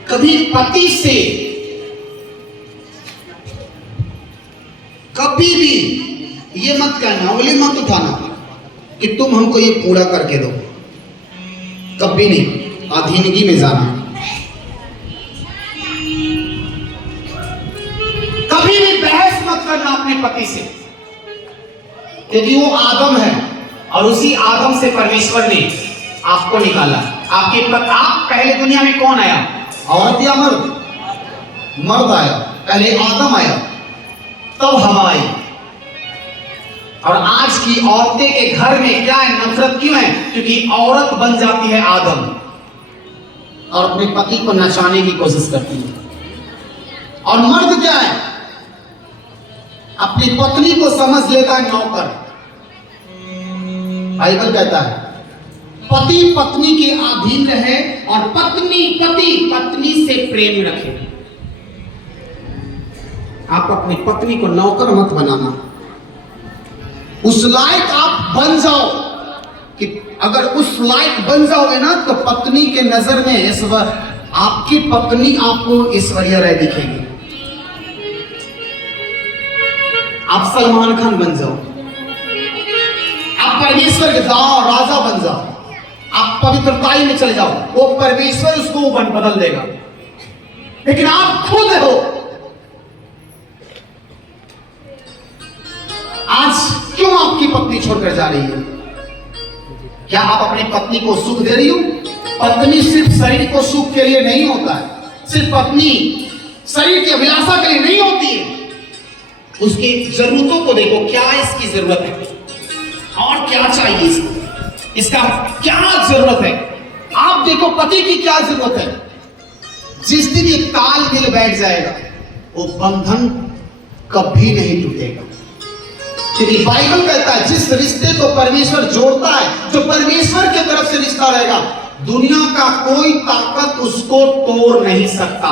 कभी पति से कभी भी ये मत कहना, उंगली मत उठाना कि तुम हमको ये पूरा करके दो, कभी नहीं। अधीनगी में जाना, कभी भी बहस मत करना अपने पति से, क्योंकि वो आदम है और उसी आदम से परमेश्वर ने आपको निकाला। आप पहले दुनिया में कौन आया, औरत या मर्द? मर्द आया, पहले आदम आया, तब हवा आई। और आज की औरतें के घर में क्या है, नफरत क्यों है? क्योंकि औरत बन जाती है आदम और अपने पति को नचाने की कोशिश करती है। और मर्द क्या है, अपनी पत्नी को समझ लेता है नौकर। बाइबल कहता है पति पत्नी के अधीन रहे और पति पत्नी से प्रेम रखे। आप अपनी पत्नी को नौकर मत बनाना, उस लायक आप बन जाओ कि अगर उस लायक बन जाओगे ना तो पत्नी के नजर में आपकी पत्नी आपको ऐश्वर्या राय दिखेगी। आप सलमान खान बन जाओ, आप परमेश्वर के राजा बन जाओ, आप पवित्रताई में चले जाओ, वो परमेश्वर उसको बदल देगा। लेकिन आप खुद हो। आज क्यों आपकी पत्नी छोड़कर जा रही है? क्या आप अपनी पत्नी को सुख दे रही हो? पत्नी सिर्फ शरीर को सुख के लिए नहीं होता है, सिर्फ पत्नी शरीर की अभिलाषा के लिए नहीं होती है। उसकी जरूरतों को देखो, क्या इसकी जरूरत है और क्या चाहिए इसको, इसका क्या जरूरत है। आप देखो पति की क्या जरूरत है। जिस दिन ये तालमेल बैठ जाएगा वो बंधन कभी नहीं टूटेगा, क्योंकि बाइबल कहता है जिस रिश्ते को परमेश्वर जोड़ता है, जो परमेश्वर की तरफ से रिश्ता रहेगा, दुनिया का कोई ताकत उसको तोड़ नहीं सकता,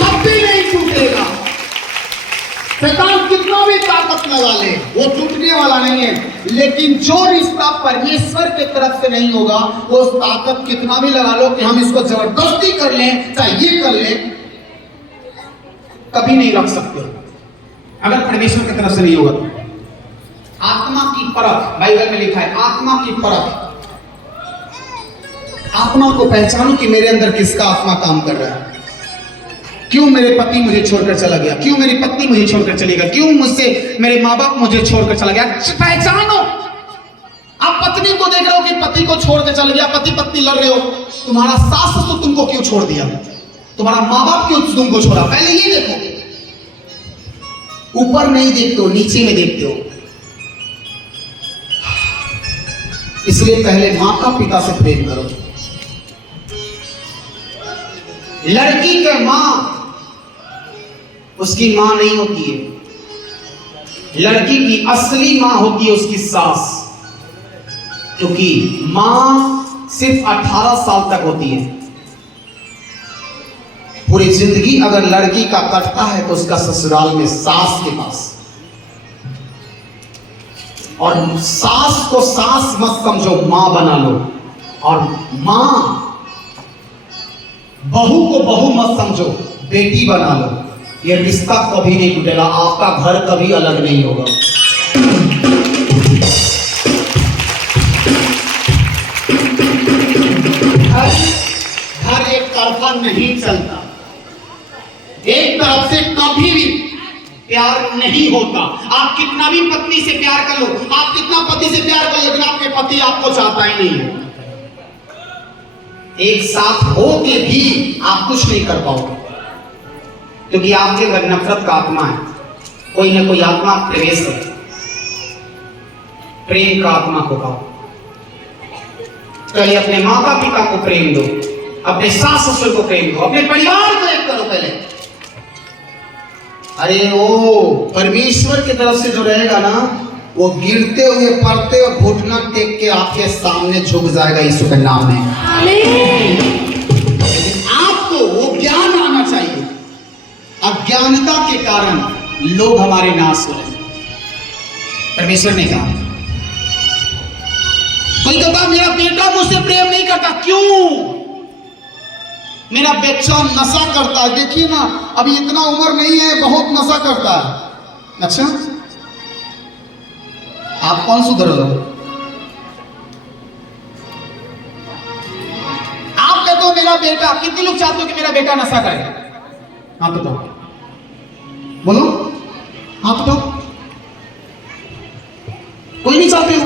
कभी नहीं टूटेगा। शैतान कितना भी ताकत लगा ले, वो टूटने वाला नहीं है। लेकिन जो रिश्ता परमेश्वर की तरफ से नहीं होगा, वो उस ताकत कितना भी लगा लो कि हम इसको जबरदस्ती कर लें, चाहे ये कर लें, कभी नहीं रख सकते अगर परमेश्वर की तरफ से नहीं होगा। आत्मा की परख, बाइबल में लिखा है आत्मा की परख। आत्मा को पहचानो कि मेरे अंदर किसका आत्मा काम कर रहा है। क्यों मेरे पति मुझे छोड़कर चला गया, क्यों मेरी पत्नी मुझे छोड़कर चली गई, क्यों मुझसे मेरे माँ बाप मुझे छोड़कर चला गया। पहचानो। आप पत्नी को देख रहे हो कि पति को छोड़कर चल गया, पति पत्नी लड़ रहे हो, तुम्हारा सास तो तुमको क्यों छोड़ दिया, तुम्हारा माँ बाप क्यों तुमको छोड़ा। पहले ये देखो, ऊपर नहीं देखते हो, नीचे में देखते हो। इसलिए पहले माता पिता से प्रेम करो। लड़की के मां उसकी मां नहीं होती है, लड़की की असली मां होती है उसकी सास, क्योंकि मां सिर्फ 18 साल तक होती है। पूरी जिंदगी अगर लड़की का कटता है तो उसका ससुराल में सास के पास। और सास को सास मत समझो, मां बना लो। और मां बहू को बहू मत समझो, बेटी बना लो। ये रिश्ता कभी नहीं टूटेगा, आपका घर कभी अलग नहीं होगा। घर एक तरफा नहीं चलता, एक तरफ से कभी भी प्यार नहीं होता। आप कितना भी पत्नी से प्यार कर लो, आप कितना पति से प्यार कर लो, लेकिन आपके पति आपको चाहता ही नहीं है। एक साथ हो के भी आप कुछ नहीं कर पाओगे, क्योंकि आपके अंदर नफरत का आत्मा है। कोई ना कोई आत्मा प्रवेश है। प्रेम का आत्मा को पाओ। पहले अपने माता पिता को प्रेम दो, अपने सास ससुर को प्रेम दो, अपने परिवार को एक करो पहले। अरे वो परमेश्वर की तरफ से जो रहेगा ना, वो गिरते हुए पड़ते हुए घुटना टेक के आपके सामने झुक जाएगा यीशु के नाम में। लेकिन आपको वो ज्ञान आना चाहिए। अज्ञानता के कारण लोग हमारे नाश हो रहे। परमेश्वर ने कहा, कोई कहता मेरा बेटा मुझसे प्रेम नहीं करता, क्यों? मेरा बच्चा नशा करता है। देखिए ना, अभी इतना उम्र नहीं है, बहुत नशा करता है। अच्छा, आप कौन सुधर लो? आप कहते हो मेरा बेटा, कितने लोग चाहते हो कि मेरा बेटा नशा करे? हाँ बताओ, बोलो, हाँ बताओ। कोई नहीं चाहते हो?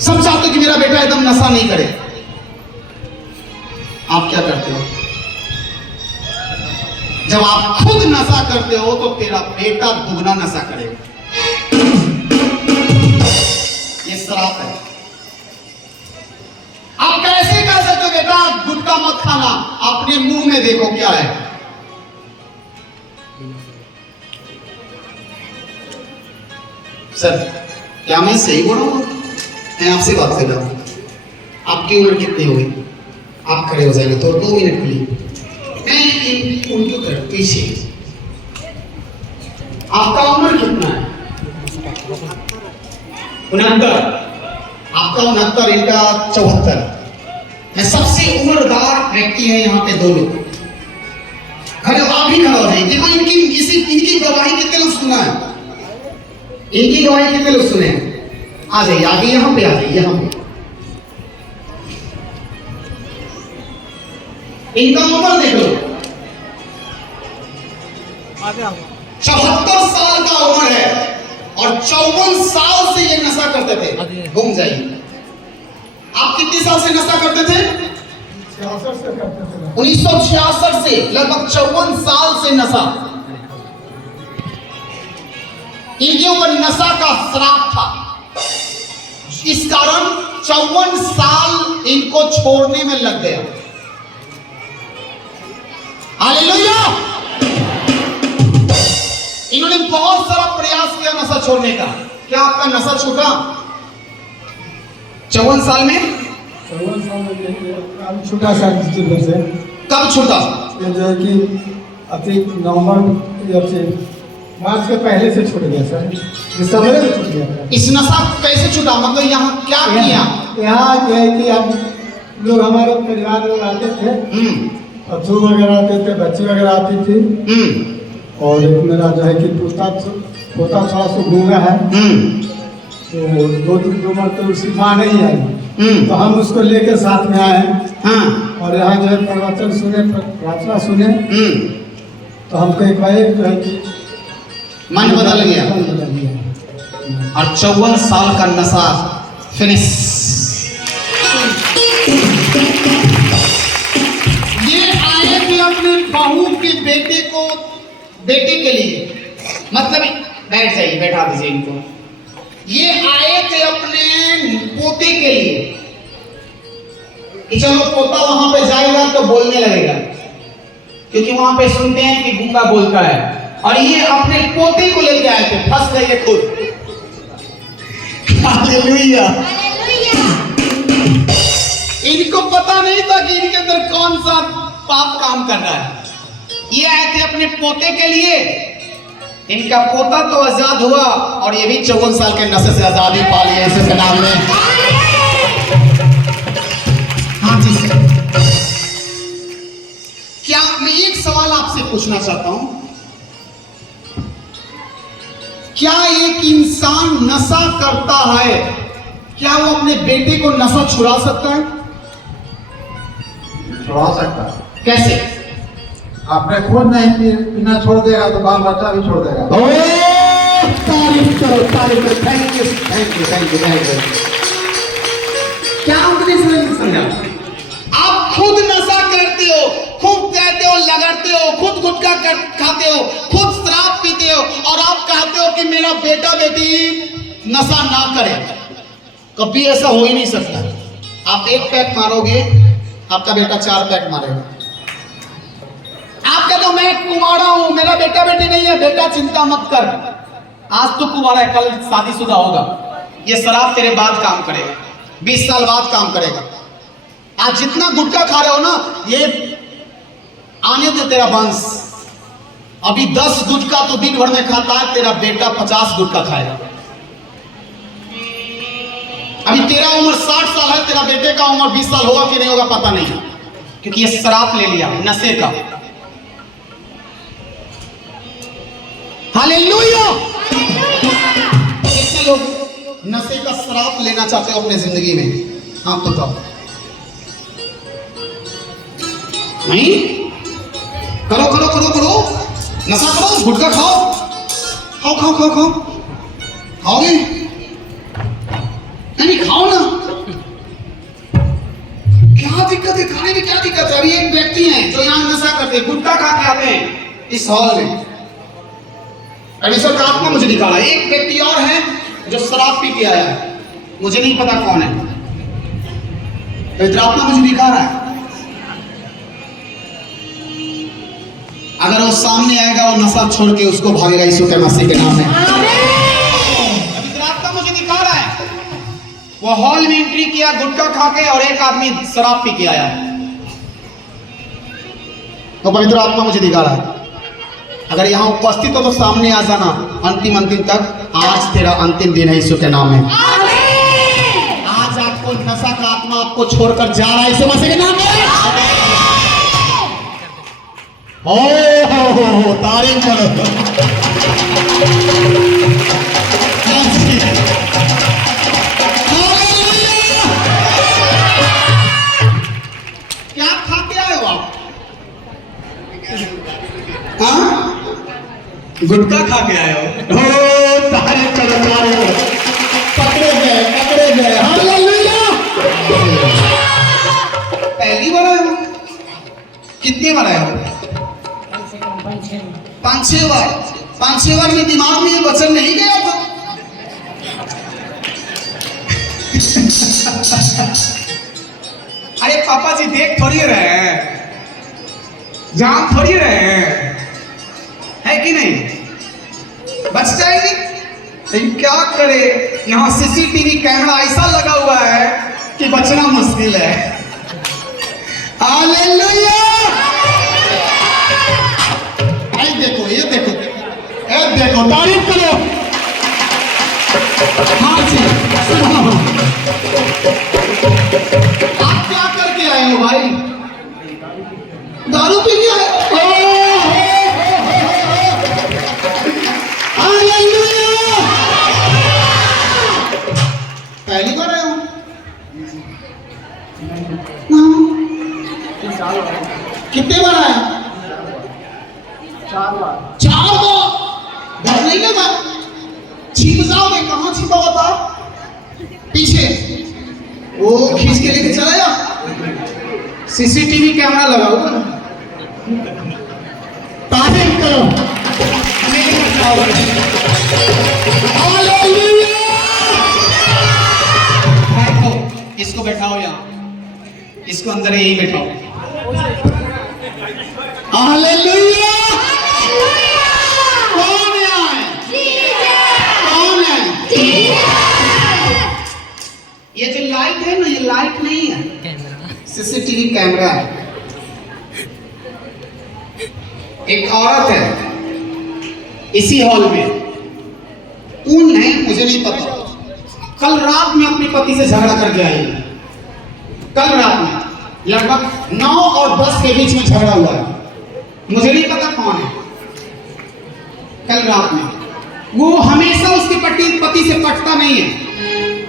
सब चाहते हो कि मेरा बेटा एकदम नशा नहीं करे। आप क्या करते हो? जब आप खुद नशा करते हो तो तेरा बेटा दुगना नशा करेगा। ये श्राप है। आप कैसे कह सकते हो बेटा गुटखा मत खाना? अपने मुंह में देखो क्या है। सर, क्या मैं सही बोल रहा हूं? मैं आपसे बात कर रहा हूं। आपकी उम्र कितनी होगी? आप खड़े हो जाएंगे तो 2 मिनट के लिए मैं उनको कर पीछे। आपका उम्र कितना है? 69। आपका 69, इनका 74। मैं सबसे उम्रदार व्यक्ति है यहाँ पे 2 लोग खड़े। आप भी खड़ा हो जाइए। देखो इनकी गवाही कितने लोग सुना है? इनकी गवाही कितने लोग सुने हैं? आ जाइए आगे, यहाँ पे आ जाइए। यहाँ पे इनका उम्र देख लो, 74 साल का उम्र है और 54 साल से ये नशा करते थे। घूम जाइए। आप कितने साल से नशा करते थे? 1966 से लगभग 54 साल से नशा। इनके ऊपर नशा का श्राप था। इस कारण 54 साल इनको छोड़ने में लग गया। हालेलुया! इन्होंने बहुत सारा प्रयास किया नशा छोड़ने का। क्या आपका नशा छूटा 54 साल में? 54 साल में छूटा सर। से कब छूटा? जो है कि अति नवंबर या फिर मार्च के पहले से छूट गया सर। दिसंबर में छूट गया। इस नशा कैसे छूटा? मतलब यहाँ क्या किया? यहाँ जो है कि हम लोग, हमारे परिवार लोग आते थे, बच्चों वगैरह आते थे, बच्ची वगैरह आती थी। और एक मेरा जो है कि पोता थोड़ा सा गूंगा है, तो 2 मरतबा उसकी माँ नहीं आई, तो हम उसको लेके साथ में आए। और यहाँ जो है प्रार्थना सुने, तो हमको एक जो है कि मन बदल गया। और 54 साल का नशा फिनिश। ये आए थे अपने बहू के बेटे के लिए, मतलब बैठ जाइए, बैठा दीजिए इनको। ये आए थे अपने पोते के लिए कि चलो पोता वहां पे जाएगा तो बोलने लगेगा, क्योंकि वहां पे सुनते हैं कि गूंगा बोलता है। और ये अपने पोते को लेके आए थे, फंस गए ये खुद। हालेलुया। इनको पता नहीं था कि इनके अंदर कौन सा पाप काम कर रहा है। ये आए थे अपने पोते के लिए। इनका पोता तो आजाद हुआ और ये भी 54 साल के नशे से आजादी पा लिया इस नाम में। हाँ जी सर। क्या मैं एक सवाल आपसे पूछना चाहता हूं, क्या एक इंसान नशा करता है, क्या वो अपने बेटे को नशा छुड़ा सकता है? छुड़ा सकता है। कैसे? आपने खुद नहीं पीना छोड़ देगा तो बाल बच्चा भी छोड़ देगा। तारीफ करो, तारीफ करो। Thank you, thank you, thank you, thank you. क्या हमने समझा? आप खुद नशा करते हो, खुद कहते हो, लगड़ते हो, खुद गुटखा खाते हो, खुद शराब पीते हो, और आप कहते हो कि मेरा बेटा बेटी नशा ना करे। कभी ऐसा हो ही नहीं सकता। आप एक पैक मारोगे, आपका बेटा 4 पैक मारेगा। आप कहते हो मैं कुंवारा हूं, मेरा बेटा बेटी नहीं है। बेटा चिंता मत कर, आज तो कुंवारा है, कल शादीशुदा होगा। ये शराब तेरे बाद काम करेगा, 20 साल बाद काम करेगा। आज जितना गुटखा खा रहे हो ना, ये आने दे तेरा वंश। अभी 10 गुटखा तो दिन भर में खाता है, तेरा बेटा 50 गुटखा खाएगा। अभी तेरा उम्र 60 साल है, तेरा बेटे का उम्र 20 साल होगा कि नहीं होगा पता नहीं, क्योंकि ये शराब ले लिया नशे का। हालेलुया। कितने लोग नशे का शराब लेना चाहते हो अपने जिंदगी में? हाँ तो कब? नहीं करो करो करो करो, नशा करो, गुटखा खाओ, खाओ खाओ खाओ खाओ, खाओगे? नहीं खाओ ना। क्या दिक्कत है? खाने में क्या दिक्कत है? अभी एक व्यक्ति हैं जो यहाँ नशा करते हैं, गुटखा खा के आते हैं इस हॉल में। परमेश्वर का आत्मा मुझे दिखा रहा है। एक व्यक्ति और है जो शराब पी के आया है, मुझे नहीं पता कौन है, पवित्र आत्मा मुझे दिखा रहा है। अगर वो सामने आएगा, वो नशा छोड़ के उसको भागेगा यीशु के मसीह के नाम में। पवित्र आत्मा मुझे दिखा रहा है, वो हॉल में एंट्री किया गुटखा खा के, और एक आदमी शराब पी के आया है। तो पवित्र आत्मा मुझे दिखा रहा है, अगर यहाँ उपस्थित हो तो सामने आ जाना अंतिम तक। आज तेरा अंतिम दिन है यीशु के नाम में। आज आपको नशा का आत्मा आपको छोड़कर जा रहा है यीशु मसीह के नाम में। हो तारीफ करो। क्या खा के आए हो आप? हाँ? गुटखा खा के आए हो? तारीफ करो, तारीफ करो। पकड़े गए, पकड़े गए। हालेलुया। पहली बार आए हो? कितनी बार आए हो? 5-6 बार। 5-6 बार में दिमाग में ये वचन नहीं गया था? अरे पापा जी देख थोड़ी रहे हैं, जान थोड़ी रहे हैं, है कि नहीं? बच जाएगी। लेकिन क्या करे, यहाँ सीसीटीवी कैमरा ऐसा लगा हुआ है कि बचना मुश्किल है। हालेलुया। देखो, ये देखो, ये देखो, तारीफ करो। हाँ जी, आप क्या करके आए हो भाई? दारू पी के आए हो? हालेलुया। पहली बार आए हो? कितने बार आए? 4 बार। 4 बार? डर नहीं लगा? छिप जाओगे? कहाँ छिपा हुआ था? पीछे वो खींच के लेके चला जा। सीसीटीवी कैमरा लगा हुआ ना। तारीफ करो। बैठो, इसको बैठाओ यहाँ, इसको अंदर यही बैठाओ। हालेलुया। सीसीटीवी कैमरा है, एक औरत है इसी हॉल में, कौन है मुझे नहीं पता, कल रात में अपने पति से झगड़ा करके आई है। कल रात में लगभग 9 और 10 के बीच में झगड़ा हुआ है, मुझे नहीं पता कौन है। कल रात में वो हमेशा उसके पति से पटता नहीं है,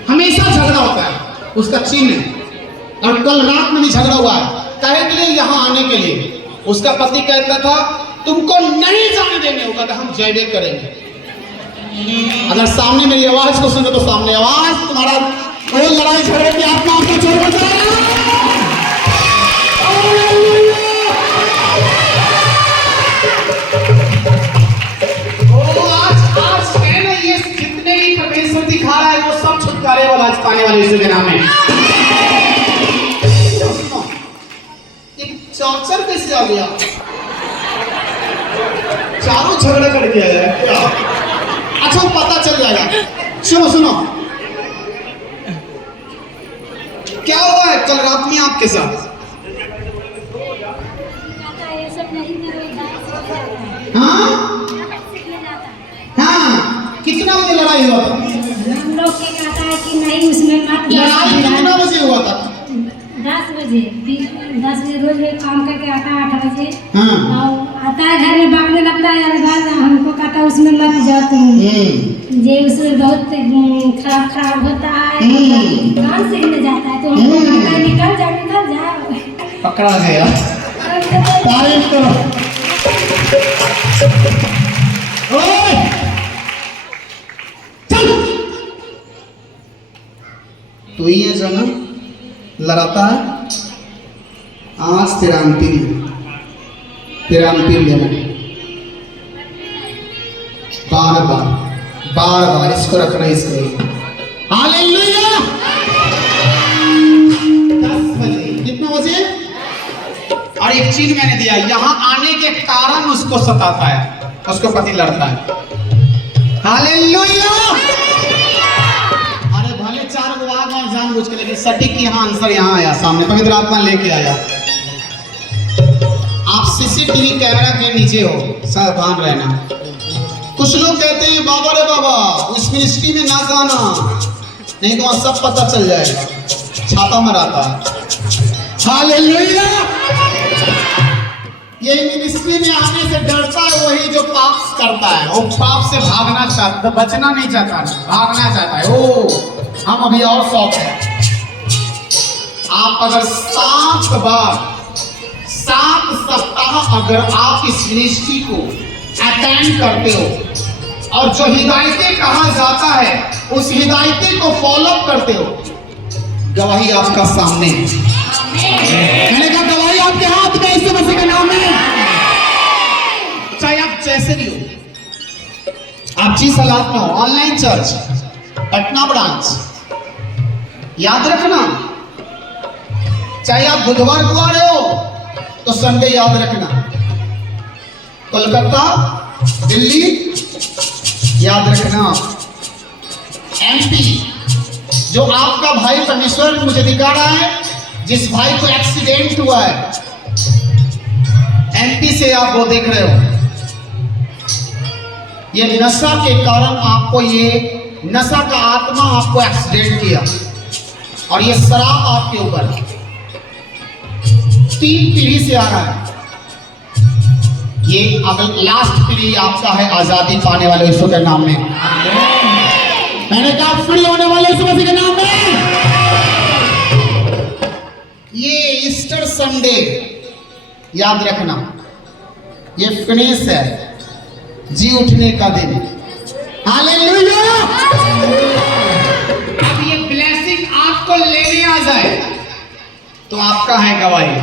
हमेशा झगड़ा होता है, उसका चिन्ह है। और कल रात में भी झगड़ा हुआ है, कहे के लिए यहाँ आने के लिए। उसका पति कहता था तुमको नहीं जाने देंगे, होगा तो हम जयबे करेंगे। अगर सामने मेरी आवाज को सुनो तो सामने आवाज तुम्हारा कोई लड़ाई झगड़े की आत्मा आपको छोड़ दिखा रहा है वो सब छुटकारे वाला पाने वाले यीशु के नाम में। एक चौचर कैसे आ गया, चारों झगड़ा कर दिया है। अच्छा पता चल जाएगा। सुनो सुनो क्या हुआ है कल रात में आपके साथ? हाँ हाँ, कितना बजे लड़ाई हुआ था? हम लोग के कहता है कि नहीं उसमें मत। लड़ाई कितना बजे हुआ था? 10 बजे। 10 बजे रोज काम करके आता है 8 बजे। हाँ। और आता है घर में बांटने लगता है, हमको कहता है उसमें मत जाओ तुम, ये उसमें बहुत खराब होता है, गान सीखने जाता है तो हमको कहता है निकल जाओ। पकड़ा गया। तारीफ करो। तो ये जो ना लड़ाता है, आज तेरा अंतिम दिन है। बार इसको रखना, इसको। हालेलुया। 10 बजे, कितना बजे? और एक चीज मैंने दिया, यहाँ आने के कारण उसको सताता है, उसको पति लड़ता है। हालेलुया। अरे भले 4 गो आ गए जानबूझ के, लेकिन सटीक यहाँ आंसर यहाँ आया सामने, पवित्र आत्मा लेके आया। आप सीसीटीवी कैमरा के नीचे हो, सावधान रहना। कुछ लोग कहते हैं बाबा रे बाबा उस मिनिस्ट्री में ना जाना, नहीं तो वहां सब पता चल जाएगा, छापा मराता है। हालेलुया। ये मिनिस्ट्री में आने से डरता है वही जो पाप करता है, वो पाप से भागना चाहता, बचना नहीं चाहता, भागना चाहता है। ओ हम अभी और सॉफ्ट है। आप अगर 7 सप्ताह अगर आप इस मिनिस्ट्री को अटेंड करते हो और जो हिदायतें कहा जाता है उस हिदायतें को फॉलो करते हो, गवाही आपका सामने है। मैंने कहा गवाही आपके हाथ में, यीशु मसीह के नाम में। चाहे आप जैसे भी हो, आप जिस हालात में हो, ऑनलाइन चर्च पटना ब्रांच, याद रखना, चाहे आप बुधवार को आ रहे हो तो संडे याद रखना, कोलकाता दिल्ली याद रखना, एमपी जो आपका भाई परमेश्वर मुझे दिखा रहा है, जिस भाई को एक्सीडेंट हुआ है एमपी से आप वो देख रहे हो, ये नशा के कारण आपको, ये नशा का आत्मा आपको एक्सीडेंट किया और ये शराब आपके ऊपर 3 पीढ़ी से आ रहा है। ये अगर लास्ट पीढ़ी आपका है आजादी पाने वाले यीशु के नाम में। मैंने कहा फ्री होने वाले यीशु मसीह के नाम में। ये ईस्टर संडे याद रखना, ये फिनिश है, जी उठने का दिन। हालेलुया। अब ये ब्लेसिंग आपको लेने आ जाए तो आपका है गवाही,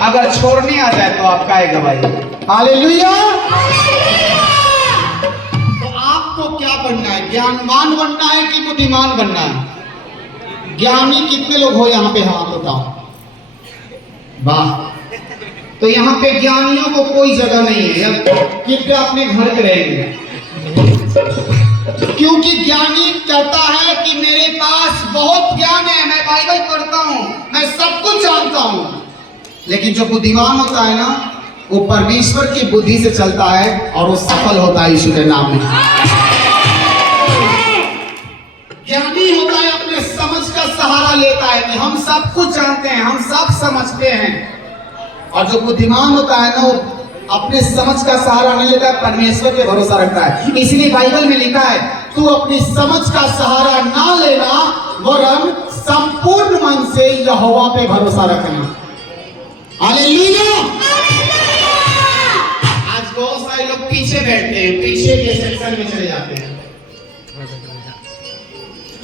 अगर छोड़ने आ जाए तो आपका है गवाही। हालेलुया। तो आपको क्या बनना है? ज्ञानवान बनना है कि बुद्धिमान बनना है? ज्ञानी कितने लोग हो यहाँ पे? हाथ उठाओ। वाह। तो यहाँ पे ज्ञानियों को कोई जगह नहीं है, कृपया अपने घर पे रहेंगे। क्योंकि ज्ञानी कहता है कि मेरे पास बहुत ज्ञान है, मैं बाइबल पढ़ता हूं, मैं सब कुछ जानता हूं। लेकिन जो बुद्धिमान होता है ना, वो परमेश्वर की बुद्धि से चलता है और वो सफल होता है यीशु के नाम में। ज्ञानी होता है, अपने समझ का सहारा लेता है कि हम सब कुछ जानते हैं, हम सब समझते हैं। और जो बुद्धिमान होता है ना, वो अपने समझ का सहारा नहीं लेता है, परमेश्वर पे भरोसा रखता है। इसलिए बाइबल में लिखा है, तू अपनी समझ का सहारा ना लेना, वरन संपूर्ण मन से यहोवा पे भरोसा रखना। हालेलुया। आज बहुत सारे लोग पीछे बैठते हैं, पीछे के सेक्शन में चले जाते हैं।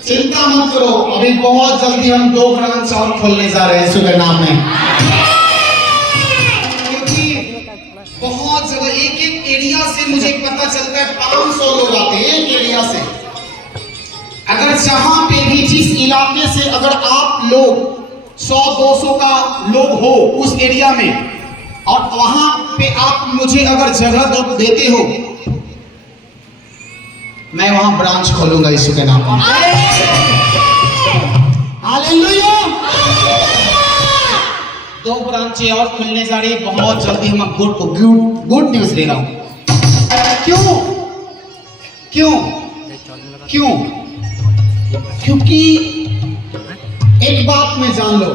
चिंता मत करो, अभी बहुत जल्दी हम 2 ब्रांच और खोलने जा रहे हैं यीशु के नाम में। बहुत जगह एक एरिया से मुझे पता चलता है 500 लोग आते हैं एक एरिया से। अगर जहां पे भी जिस इलाके से अगर आप लोग 100-200 का लोग हो उस एरिया में, और वहां पे आप मुझे अगर जगह देते हो, मैं वहां ब्रांच खोलूंगा यीशु के नाम में। हालेलुया। 2 ब्रांचें और खुलने जा रही है बहुत जल्दी। हम गुड न्यूज दे रहा हूं। क्यों क्यों क्यों? क्योंकि एक बात में जान लो,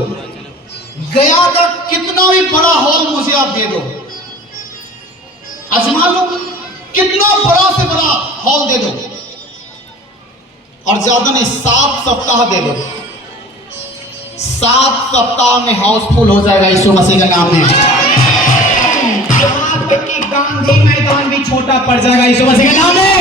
गया का कितना भी बड़ा हॉल मुझे आप दे दो, आजमा लो, कितना बड़ा से बड़ा हॉल दे दो, और ज्यादा नहीं 7 सप्ताह दे दो, 7 सप्ताह में हाउसफुल हो जाएगा यीशु मसीह के नाम में। यहाँ तक कि गांधी मैदान भी छोटा पड़ जाएगा यीशु मसीह के नाम में।